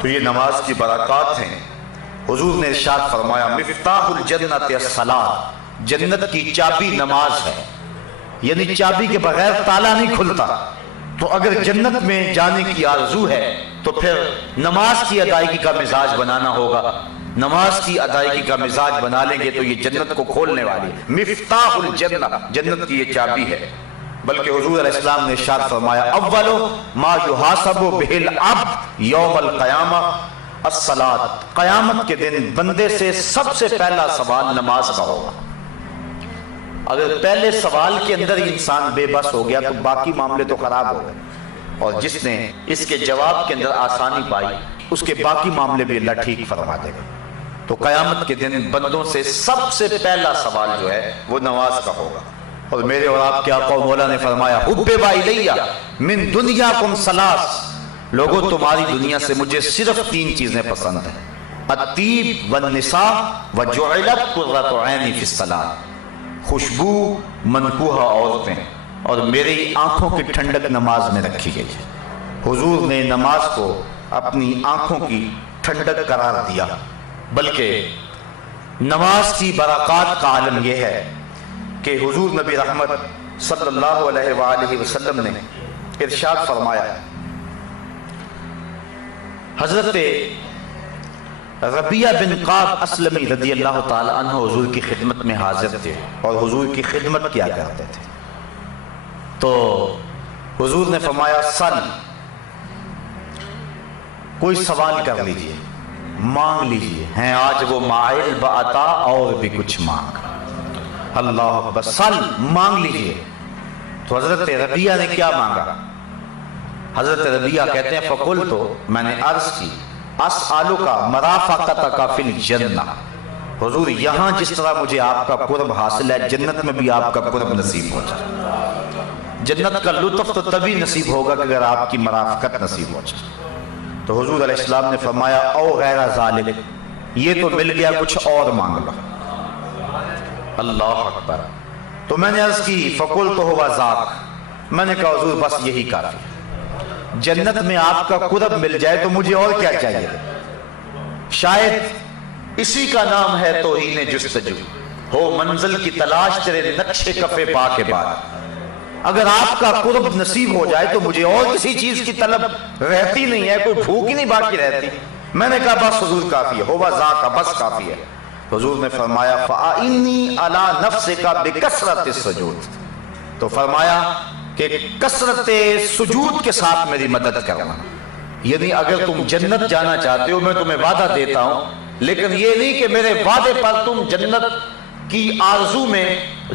تو یہ نماز کی برکات ہیں۔ حضور نے ارشاد فرمایا مفتاح الجنت الصلاۃ، جنت کی چابی نماز ہے، یعنی چابی کے بغیر تالا نہیں کھلتا۔ تو اگر جنت میں جانے کی آرزو ہے تو پھر نماز کی ادائیگی کا مزاج بنانا ہوگا۔ نماز کی ادائیگی کا مزاج بنا لیں گے تو یہ جنت کو کھولنے والی مفتاح الجنہ، جنت کی یہ چابی ہے۔ بلکہ حضور علیہ السلام نے ارشاد فرمایا اول ما یحاسب بہ العبد یوم القیامہ الصلاۃ، قیامت کے دن بندے سے سب سے پہلا سوال نماز کا ہوگا۔ اگر پہلے سوال کے اندر ہی انسان بے بس ہو گیا تو باقی معاملے تو خراب ہو گئے، اور جس نے اس کے جواب کے اندر آسانی پائی اس کے باقی معاملے بھی اللہ ٹھیک فرما دے گا۔ تو قیامت کے دن بندوں سے سب سے پہلا سوال جو ہے وہ نماز کا ہوگا۔ اور میرے اور آپ کے آقا و مولا نے فرمایا حبب الیہ من دنیاکم ثلاث، لوگوں تمہاری دنیا سے مجھے صرف 3 چیزیں پسند ہیں، الطیب والنساء وجعلت قرۃ عینی فی الصلاۃ، خوشبو، منکوحہ عورتیں، اور میری آنکھوں کی ٹھنڈک نماز میں رکھی گئی ہے۔ حضور نے نماز کو اپنی آنکھوں کی ٹھنڈک قرار دیا۔ بلکہ نماز کی برکات کا عالم یہ ہے کہ حضور نبی رحمت صلی اللہ علیہ وآلہ وسلم نے ارشاد فرمایا، حضرت ربیہ بن قعب اسلمی رضی اللہ تعالی عنہ حضور کی خدمت میں حاضر تھے اور حضور کی خدمت کیا کرتے تھے۔ تو حضور نے فرمایا سل، کوئی سوال کر لیجئے، مانگ لیجئے، ہیں آج وہ مائل بعطا اور بھی کچھ مانگ۔ اللہ اکبر، سل، مانگ لیجئے۔ تو حضرت ربیہ نے کیا مانگا؟ حضرت ربیہ کہتے ہیں فقلت، تو میں نے عرض کی اسألک مرافقتک فی الجنہ، حضور یہاں جس طرح مجھے آپ کا قرب حاصل ہے جنت میں بھی آپ کا قرب نصیب ہو جائے۔ جنت کا لطف تو تبھی نصیب ہوگا کہ اگر آپ کی مرافقت نصیب ہو جائے۔ تو حضور علیہ السلام نے فرمایا او غیر ذالک، یہ تو مل گیا، کچھ اور مانگ لو۔ اللہ اکبر۔ تو میں نے عرض کی فقلت هو ذاک، میں نے کہا حضور بس یہی کافی ہے، جنت میں آپ کا قرب مل جائے تو مجھے اور کیا چاہیے؟ شاید اسی کا نام ہے توہین جستجو، ہو منزل کی تلاش تیرے نقش کفے پا کے بعد۔ اگر آپ کا قرب نصیب ہو جائے تو مجھے اور کسی چیز کی طلب رہتی نہیں ہے، کوئی بھوک ہی نہیں باقی رہتی۔ میں نے کہا بس حضور کافی ہے، ہوا ذاک، بس کافی ہے۔ حضور نے فرمایا فَأَإِنِّي عَلَى نَفْسِكَ بِكَثْرَةِ السُّجُودِ، تو فرمایا کہ کثرت سجود کے ساتھ میری مدد کرنا، یعنی اگر تم جنت جانا چاہتے ہو میں تمہیں وعدہ دیتا ہوں، لیکن یہ نہیں کہ میرے وعدے پر تم جنت کی آرزو میں،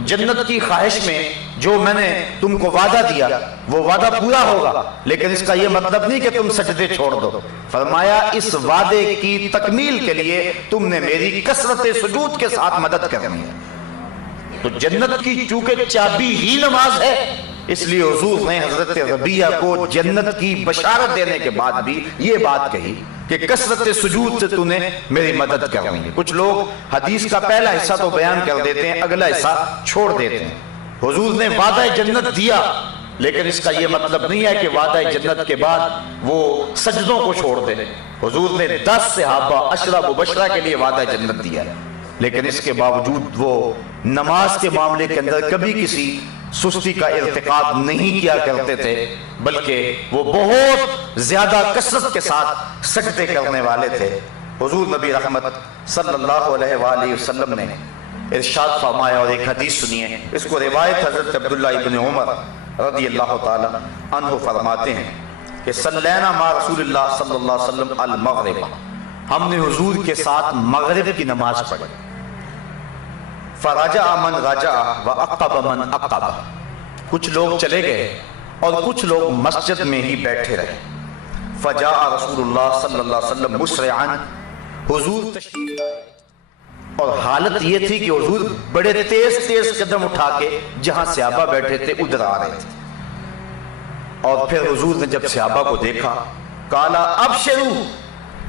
جنت کی خواہش میں جو میں نے تم کو وعدہ دیا وہ وعدہ پورا ہوگا، لیکن اس کا یہ مطلب نہیں کہ تم سجدے چھوڑ دو۔ فرمایا اس وعدے کی تکمیل کے لیے تم نے میری کثرت سجود کے ساتھ مدد کرنی ہے۔ تو جنت کی چونکہ چابی ہی نماز ہے، اس لیے حضور نے حضرت ربیہ کو جنت کی بشارت دینے کے بعد بھی یہ بات کہی کہ کثرت سجود سے تو نے میری مدد کرنی ہے۔ کچھ لوگ حدیث کا پہلا حصہ تو بیان کر دیتے ہیں، اگلا حصہ چھوڑ دیتے ہیں۔ حضور نے وعدہ جنت دیا، لیکن اس کا یہ مطلب نہیں ہے کہ وعدہ جنت کے بعد وہ سجدوں کو چھوڑ دے۔ حضور نے 10 صحابہ 10 مبشرہ کے لیے وعدہ جنت دیا، لیکن اس کے باوجود وہ نماز کے معاملے کے اندر کبھی کسی سستی کا ارتکاب نہیں کیا کرتے تھے، بلکہ وہ بہت زیادہ کثرت کے ساتھ سجدے کرنے والے تھے۔ حضور نبی رحمت صلی اللہ علیہ وآلہ وسلم نے ارشاد فرمایا، اور ایک حدیث سنیے، اس کو روایت حضرت عبداللہ ابن عمر رضی اللہ تعالی عنہ فرماتے ہیں کہ صلینا مع رسول اللہ صلی اللہ علیہ وسلم المغرب، ہم نے حضور کے ساتھ مغرب کی نماز پڑھی، فرجع من رجع وعقب من عقب، کچھ لوگ چلے گئے اور کچھ لوگ مسجد میں ہی بیٹھے رہے۔ فجاء رسول اللہ صلی اللہ علیہ وسلم مسرعا، حضور تشریف لائے اور حالت یہ تھی کہ حضور بڑے تیز تیز قدم اٹھا کے جہاں صحابہ بیٹھے تھے ادھر آ رہے تھے، اور پھر حضور نے جب صحابہ کو دیکھا قالا ابشروا،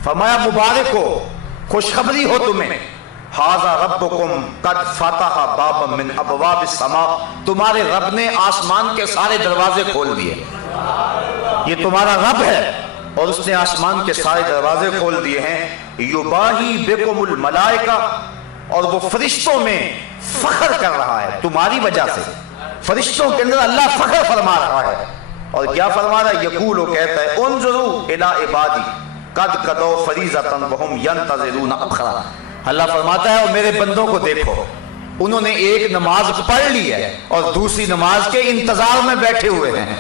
فرمایا مبارک ہو، خوشخبری ہو تمہیں، ھذا ربکم قد فتح بابا من ابواب السماء، تمہارے رب نے آسمان کے سارے دروازے کھول دیے، یہ تمہارا رب ہے اور اس نے آسمان کے سارے دروازے کھول دیے ہیں، یباہی بکم الملائکہ، اور وہ فرشتوں میں فخر کر رہا ہے تمہاری وجہ سے، فرشتوں کے اندر اللہ فخر فرما رہا ہے، اور کیا فرما رہا ہے؟ یقول، وہ کہتا ہے انظروا الی عبادی قد قضوا فریضۃ وہم ینتظرون اخرى، اللہ فرماتا ہے اور میرے بندوں کو دیکھو، انہوں نے ایک نماز پڑھ لی ہے اور دوسری نماز کے انتظار میں بیٹھے ہوئے ہیں،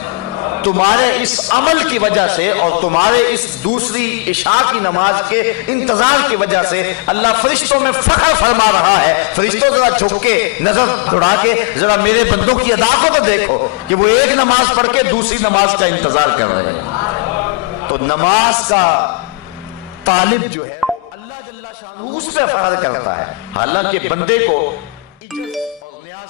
تمہارے اس عمل کی وجہ سے اور تمہارے اس دوسری عشاء کی نماز کے انتظار کی وجہ سے اللہ فرشتوں میں فخر فرما رہا ہے۔ فرشتوں ذرا جھک کے نظر دوڑا کے ذرا میرے بندوں کی ادا کو تو دیکھو کہ وہ ایک نماز پڑھ کے دوسری نماز کا انتظار کر رہے ہیں۔ تو نماز کا طالب جو ہے اللہ جل شانہ اس پہ فخر کرتا ہے، حالانکہ بندے کو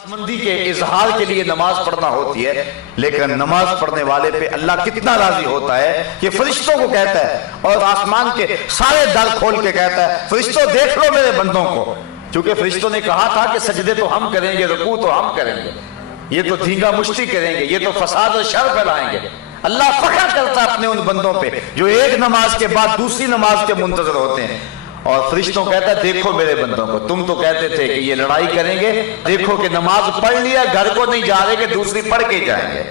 مندی کے اظہار کے لیے نماز پڑھنا ہوتی ہے، لیکن نماز پڑھنے والے پہ اللہ کتنا راضی ہوتا ہے کہ فرشتوں کو کہتا ہے اور آسمان کے سارے در کھول کے کہتا ہے فرشتوں دیکھ لو میرے بندوں کو، کیونکہ فرشتوں نے کہا تھا کہ سجدے تو ہم کریں گے، رکوع تو ہم کریں گے، یہ تو دھینگا مشتی کریں گے، یہ تو فساد اور شر پھیلائیں گے۔ اللہ فخر کرتا ہے اپنے ان بندوں پہ جو ایک نماز کے بعد دوسری نماز کے منتظر ہوتے ہیں، اور فرشتوں کہتا ہے دیکھو میرے بندوں کو، تم تو کہتے تھے کہ یہ لڑائی کریں گے، دیکھو کہ نماز پڑھ لیا، گھر کو نہیں جا رہے کہ دوسری پڑھ کے جائیں گے۔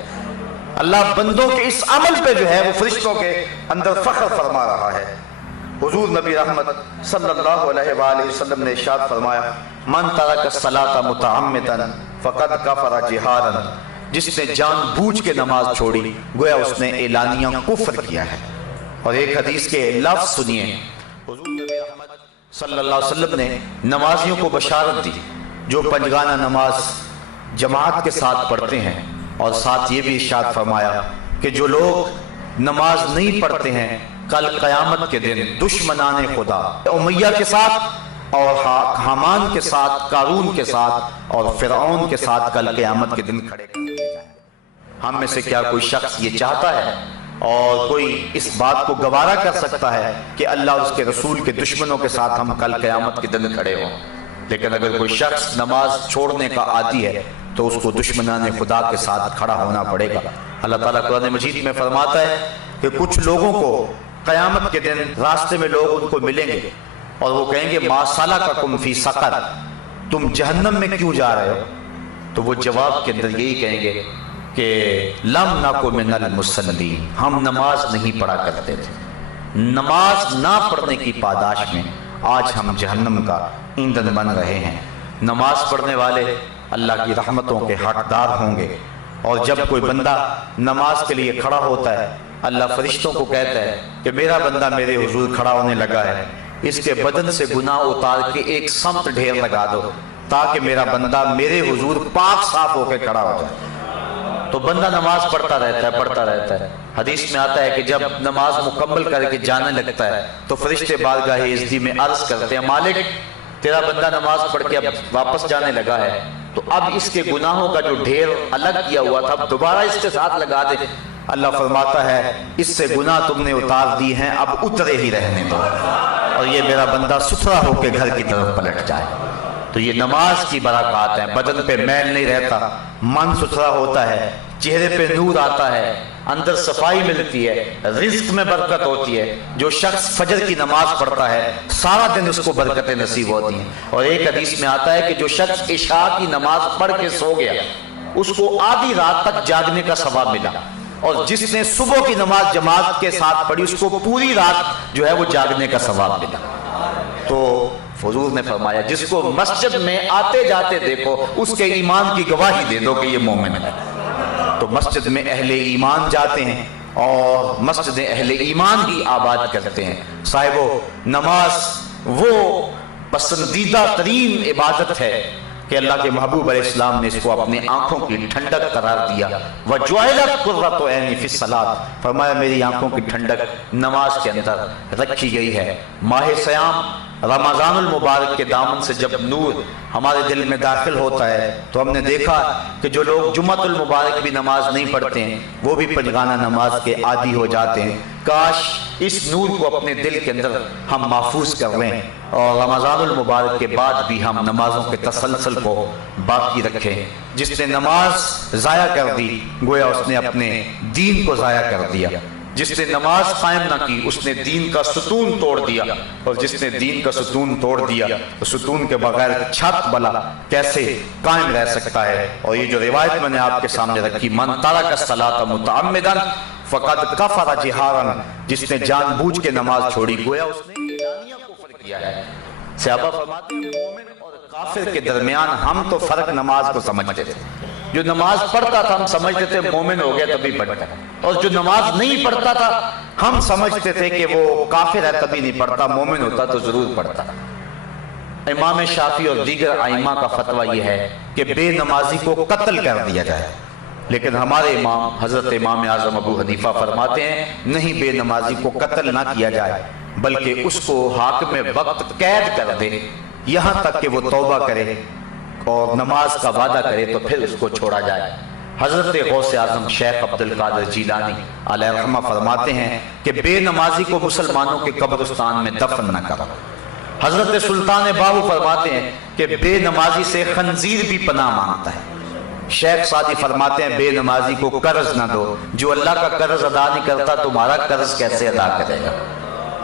اللہ بندوں کے اس عمل پہ جو ہے وہ فرشتوں کے اندر فخر فرما رہا ہے۔ حضور نبی رحمت صلی اللہ علیہ وآلہ وسلم نے ارشاد فرمایا من ترک الصلاۃ متعمدا فقد کفر جہارا، جس نے جان بوجھ کے نماز چھوڑی گویا اس نے اعلانیہ کفر کیا ہے۔ اور ایک حدیث کے لفظ سنیے، حضور نبی رحمت صلی اللہ علیہ وسلم نے نمازیوں کو بشارت دی جو پنجگانہ نماز جماعت کے ساتھ پڑھتے ہیں، اور ساتھ یہ بھی ارشاد فرمایا کہ جو لوگ نماز نہیں پڑھتے ہیں کل قیامت کے دن دشمنان خدا امیہ کے ساتھ اور حامان کے ساتھ، قارون کے ساتھ اور فرعون کے ساتھ کل قیامت کے دن کھڑے کر دیے جائیں گے۔ ہم میں سے کیا کوئی شخص یہ چاہتا ہے اور کوئی اس بات کو گوارا کر سکتا ہے کہ اللہ اور اس کے رسول کے دشمنوں کے ساتھ ہم کل قیامت کے دن کھڑے ہوں؟ لیکن اگر کوئی شخص نماز چھوڑنے کا عادی ہے تو اس کو دشمنان خدا کے ساتھ کھڑا ہونا پڑے گا۔ اللہ تعالیٰ قرآن مجید میں فرماتا ہے کہ کچھ لوگوں کو قیامت کے دن راستے میں لوگ ان کو ملیں گے اور وہ کہیں گے ما سلککم فی سقر، تم جہنم میں کیوں جا رہے ہو؟ تو وہ جواب کے اندر یہی کہیں گے کہ لم نکو من المصلین، ہم نماز نہیں پڑھا کرتے تھے، نماز نہ پڑھنے کی پاداش میں آج ہم جہنم کا ایندھن بن رہے ہیں۔ نماز پڑھنے والے اللہ کی رحمتوں کے حقدار ہوں گے، اور جب کوئی بندہ نماز کے لیے کھڑا ہوتا ہے اللہ فرشتوں کو کہتا ہے کہ میرا بندہ میرے حضور کھڑا ہونے لگا ہے، اس کے بدن سے گناہ اتار کے ایک سمت ڈھیر لگا دو تاکہ میرا بندہ میرے حضور پاک صاف ہو کے کھڑا ہو جائے۔ تو بندہ نماز پڑھتا رہتا ہے۔ حدیث میں آتا ہے کہ جب نماز مکمل کر کے جانے لگتا ہے تو فرشتے بارگاہ عزتی میں عرض کرتے ہیں مالک تیرا بندہ نماز پڑھ کے اب واپس جانے لگا ہے، تو اب اس کے گناہوں کا جو ڈھیر الگ کیا ہوا تھا اب دوبارہ اس کے ساتھ لگا دے۔ اللہ فرماتا ہے اس سے گناہ تم نے اتار دی ہیں، اب اترے ہی رہنے دو، اور یہ میرا بندہ ستھرا ہو کے گھر کی طرف پلٹ جائے۔ تو یہ نماز کی برکات ہیں، بدن پہ میل نہیں رہتا، من ستھرا ہوتا ہے، چہرے پہ نور آتا ہے، اندر صفائی ملتی ہے، رزق میں برکت ہوتی ہے۔ جو شخص فجر کی نماز پڑھتا ہے سارا دن اس کو برکتیں نصیب ہوتی ہیں۔ اور ایک حدیث میں آتا ہے کہ جو شخص عشاء کی نماز پڑھ کے سو گیا اس کو آدھی رات تک جاگنے کا ثواب ملا، اور جس نے صبح کی نماز جماعت کے ساتھ پڑھی اس کو پوری رات جو ہے وہ جاگنے کا ثواب ملا۔ تو حضور نے فرمایا جس کو مسجد میں آتے جاتے دیکھو اس کے ایمان کی گواہی دے دو کہ یہ مومن ہے۔ تو مسجد میں اہل ایمان جاتے ہیں اور مسجد اہل ایمان ہی آباد کرتے ہیں۔ صاحبو، نماز وہ پسندیدہ ترین عبادت ہے کہ اللہ کے محبوب علیہ السلام نے اس کو اپنی آنکھوں کی ٹھنڈک قرار دیا وَجُعِلَتْ قُرَّةُ عَيْنِي فِي الصَّلَاةِ، فرمایا میری آنکھوں کی ٹھنڈک نماز کے اندر رکھی گئی ہے۔ ماہ سیام رمضان المبارک کے دامن سے جب نور ہمارے دل میں داخل ہوتا ہے تو ہم نے دیکھا کہ جو لوگ جمعۃ المبارک بھی نماز نہیں پڑھتے ہیں وہ بھی پنجگانہ نماز کے عادی ہو جاتے ہیں۔ کاش اس نور کو اپنے دل کے اندر ہم محفوظ کر لیں اور رمضان المبارک کے بعد بھی ہم نمازوں کے تسلسل کو باقی رکھیں۔ جس نے نماز ضائع کر دی گویا اس نے اپنے دین کو ضائع کر دیا، جس نے نماز قائم نہ کی اس نے دین کا ستون توڑ دیا، اور جس نے دین کا ستون توڑ دیا تو ستون کے بغیر چھت بلا کیسے قائم رہ سکتا ہے۔ اور یہ جو روایت میں نے آپ کے سامنے رکھی، من ترک الصلاۃ متعمدا فقد کفر جہارا، جس نے جان بوجھ کے نماز چھوڑی گویا اس نے اعلانیہ کفر کیا ہے۔ صحابہ فرماتے ہیں مومن اور کافر کے درمیان ہم تو فرق نماز کو سمجھتے تھے، جو نماز پڑھتا تھا ہم سمجھتے تھے مومن ہو گیا تبھی پڑھتا ہے، اور جو نماز نہیں پڑھتا تھا ہم سمجھتے تھے کہ وہ کافر ہے تبھی نہیں پڑھتا، مومن ہوتا تو ضرور پڑھتا۔ امام شافعی اور دیگر ائمہ کا فتویٰ یہ ہے کہ بے نمازی کو قتل کر دیا جائے، لیکن ہمارے امام حضرت امام اعظم ابو حنیفہ فرماتے ہیں نہیں، بے نمازی کو قتل نہ کیا جائے بلکہ اس کو حاکم وقت قید کر دے یہاں تک کہ وہ توبہ کرے اور نماز کا وعدہ کرے تو پھر اس کو چھوڑا جائے۔ حضرت غوث اعظم شیخ عبد القادر جیلانی علیہ رحمہ فرماتے ہیں کہ بے نمازی کو مسلمانوں کے قبرستان میں دفن نہ کرو۔ حضرت سلطان باہو فرماتے ہیں کہ بے نمازی سے خنزیر بھی پناہ مانگتا ہے۔ شیخ سعدی فرماتے ہیں بے نمازی کو قرض نہ دو، جو اللہ کا قرض ادا نہیں کرتا تمہارا قرض کیسے ادا کرے گا۔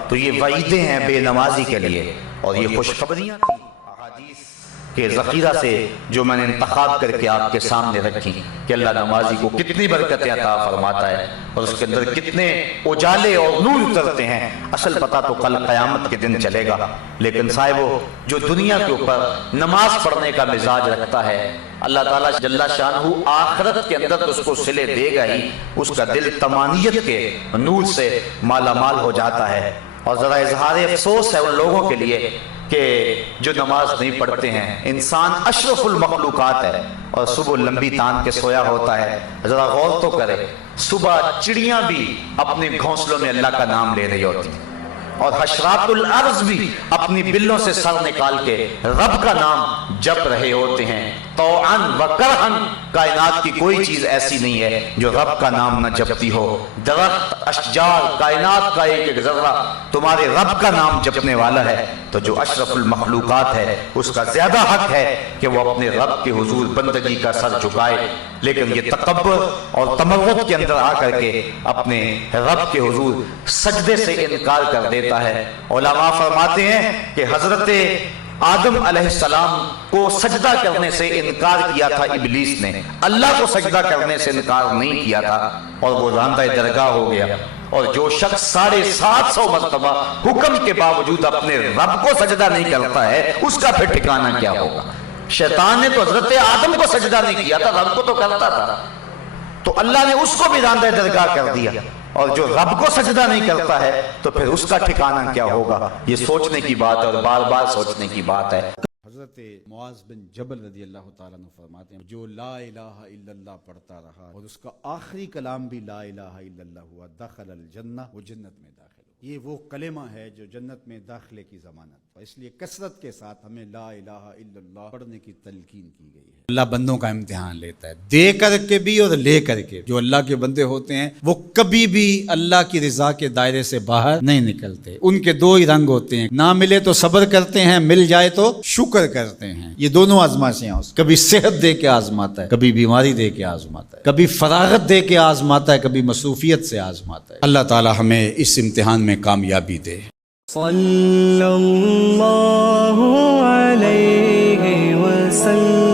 تو یہ وعیدیں ہیں بے نمازی کے لیے، اور یہ خوشخبریاں تھیں احادیث کے ذخیرہ سے جو میں نے انتخاب کر کے آپ کے سامنے رکھی کہ اللہ نمازی کو کتنی برکتیں عطا فرماتا ہے اور اس کے اندر کتنے اجالے اور نور اترتے ہیں۔ اصل پتہ تو کل قیامت کے دن چلے گا، لیکن صاحبو جو دنیا کے اوپر نماز پڑھنے کا مزاج رکھتا ہے اللہ تعالیٰ جل شانہ آخرت کے اندر تو اس کو صلے دے گا ہی، اس کا دل طمانیت کے نور سے مالا مال ہو جاتا ہے۔ اور ذرا اظہار افسوس ہے ان لوگوں کے لیے کہ جو نماز نہیں پڑھتے ہیں۔ انسان اشرف المخلوقات ہے اور صبح لمبی تان کے سویا ہوتا ہے، ذرا غور تو کرے، صبح چڑیاں بھی اپنے گھونسلوں میں اللہ کا نام لے رہی ہوتی ہیں، اور حشرات الارض بھی اپنی بلوں سے سر نکال کے رب کا نام جپ رہے ہوتے ہیں۔ طوعاً و کرہاً کائنات کی کوئی چیز ایسی نہیں ہے جو رب کا نام نہ جپتی ہو۔ درخت، اشجار، کائنات کا ایک ایک ذرہ تمہارے رب کا نام جپنے والا ہے، تو جو اشرف المخلوقات ہے اس کا زیادہ حق ہے کہ وہ اپنے رب کے حضور بندگی کا سر جھکائے۔ لیکن یہ تکبر اور تمرد کے اندر آ کر کے اپنے رب کے حضور سجدے سے انکار کر دیتا ہے۔ علماء فرماتے ہیں کہ حضرت آدم علیہ السلام کو سجدہ کرنے سے انکار کیا تھا ابلیس نے، اللہ کو سجدہ کرنے سے انکار نہیں کیا تھا، اور وہ راندہ درگاہ ہو گیا۔ اور جو شخص 750 مرتبہ حکم کے باوجود اپنے رب کو سجدہ نہیں کرتا ہے اس کا پھر ٹھکانہ کیا ہوگا۔ شیطان نے تو حضرت آدم کو سجدہ نہیں کیا تھا، رب کو تو کرتا تھا، تو اللہ نے اس کو بھی راندہ درگاہ کر دیا، اور جو رب کو سجدہ نہیں کرتا ہے تو پھر اس کا ٹھکانہ کیا ہوگا۔ یہ سوچنے کی بات ہے اور بار بار سوچنے کی بات ہے۔ حضرت معاذ بن جبل رضی اللہ تعالیٰ عنہ فرماتے ہیں جو لا الہ الا اللہ پڑھتا رہا اور اس کا آخری کلام بھی لا الہ الا اللہ ہوا دخل الجنہ، وہ جنت میں داخل ہو۔ یہ وہ کلمہ ہے جو جنت میں داخلے کی ضمانت، اس لیے کثرت کے ساتھ ہمیں لا الہ الا اللہ پڑھنے کی تلقین کی گئی ہے۔ اللہ بندوں کا امتحان لیتا ہے، دے کر کے بھی اور لے کر کے۔ جو اللہ کے بندے ہوتے ہیں وہ کبھی بھی اللہ کی رضا کے دائرے سے باہر نہیں نکلتے۔ ان کے دو ہی رنگ ہوتے ہیں، نہ ملے تو صبر کرتے ہیں، مل جائے تو شکر کرتے ہیں۔ یہ دونوں آزمائشیں ہیں، کبھی صحت دے کے آزماتا ہے، کبھی بیماری دے کے آزماتا ہے، کبھی فراغت دے کے آزماتا ہے، کبھی مصروفیت سے آزماتا ہے۔ اللہ تعالی ہمیں اس امتحان میں کامیابی دے۔ صلی اللہ علیہ وسلم۔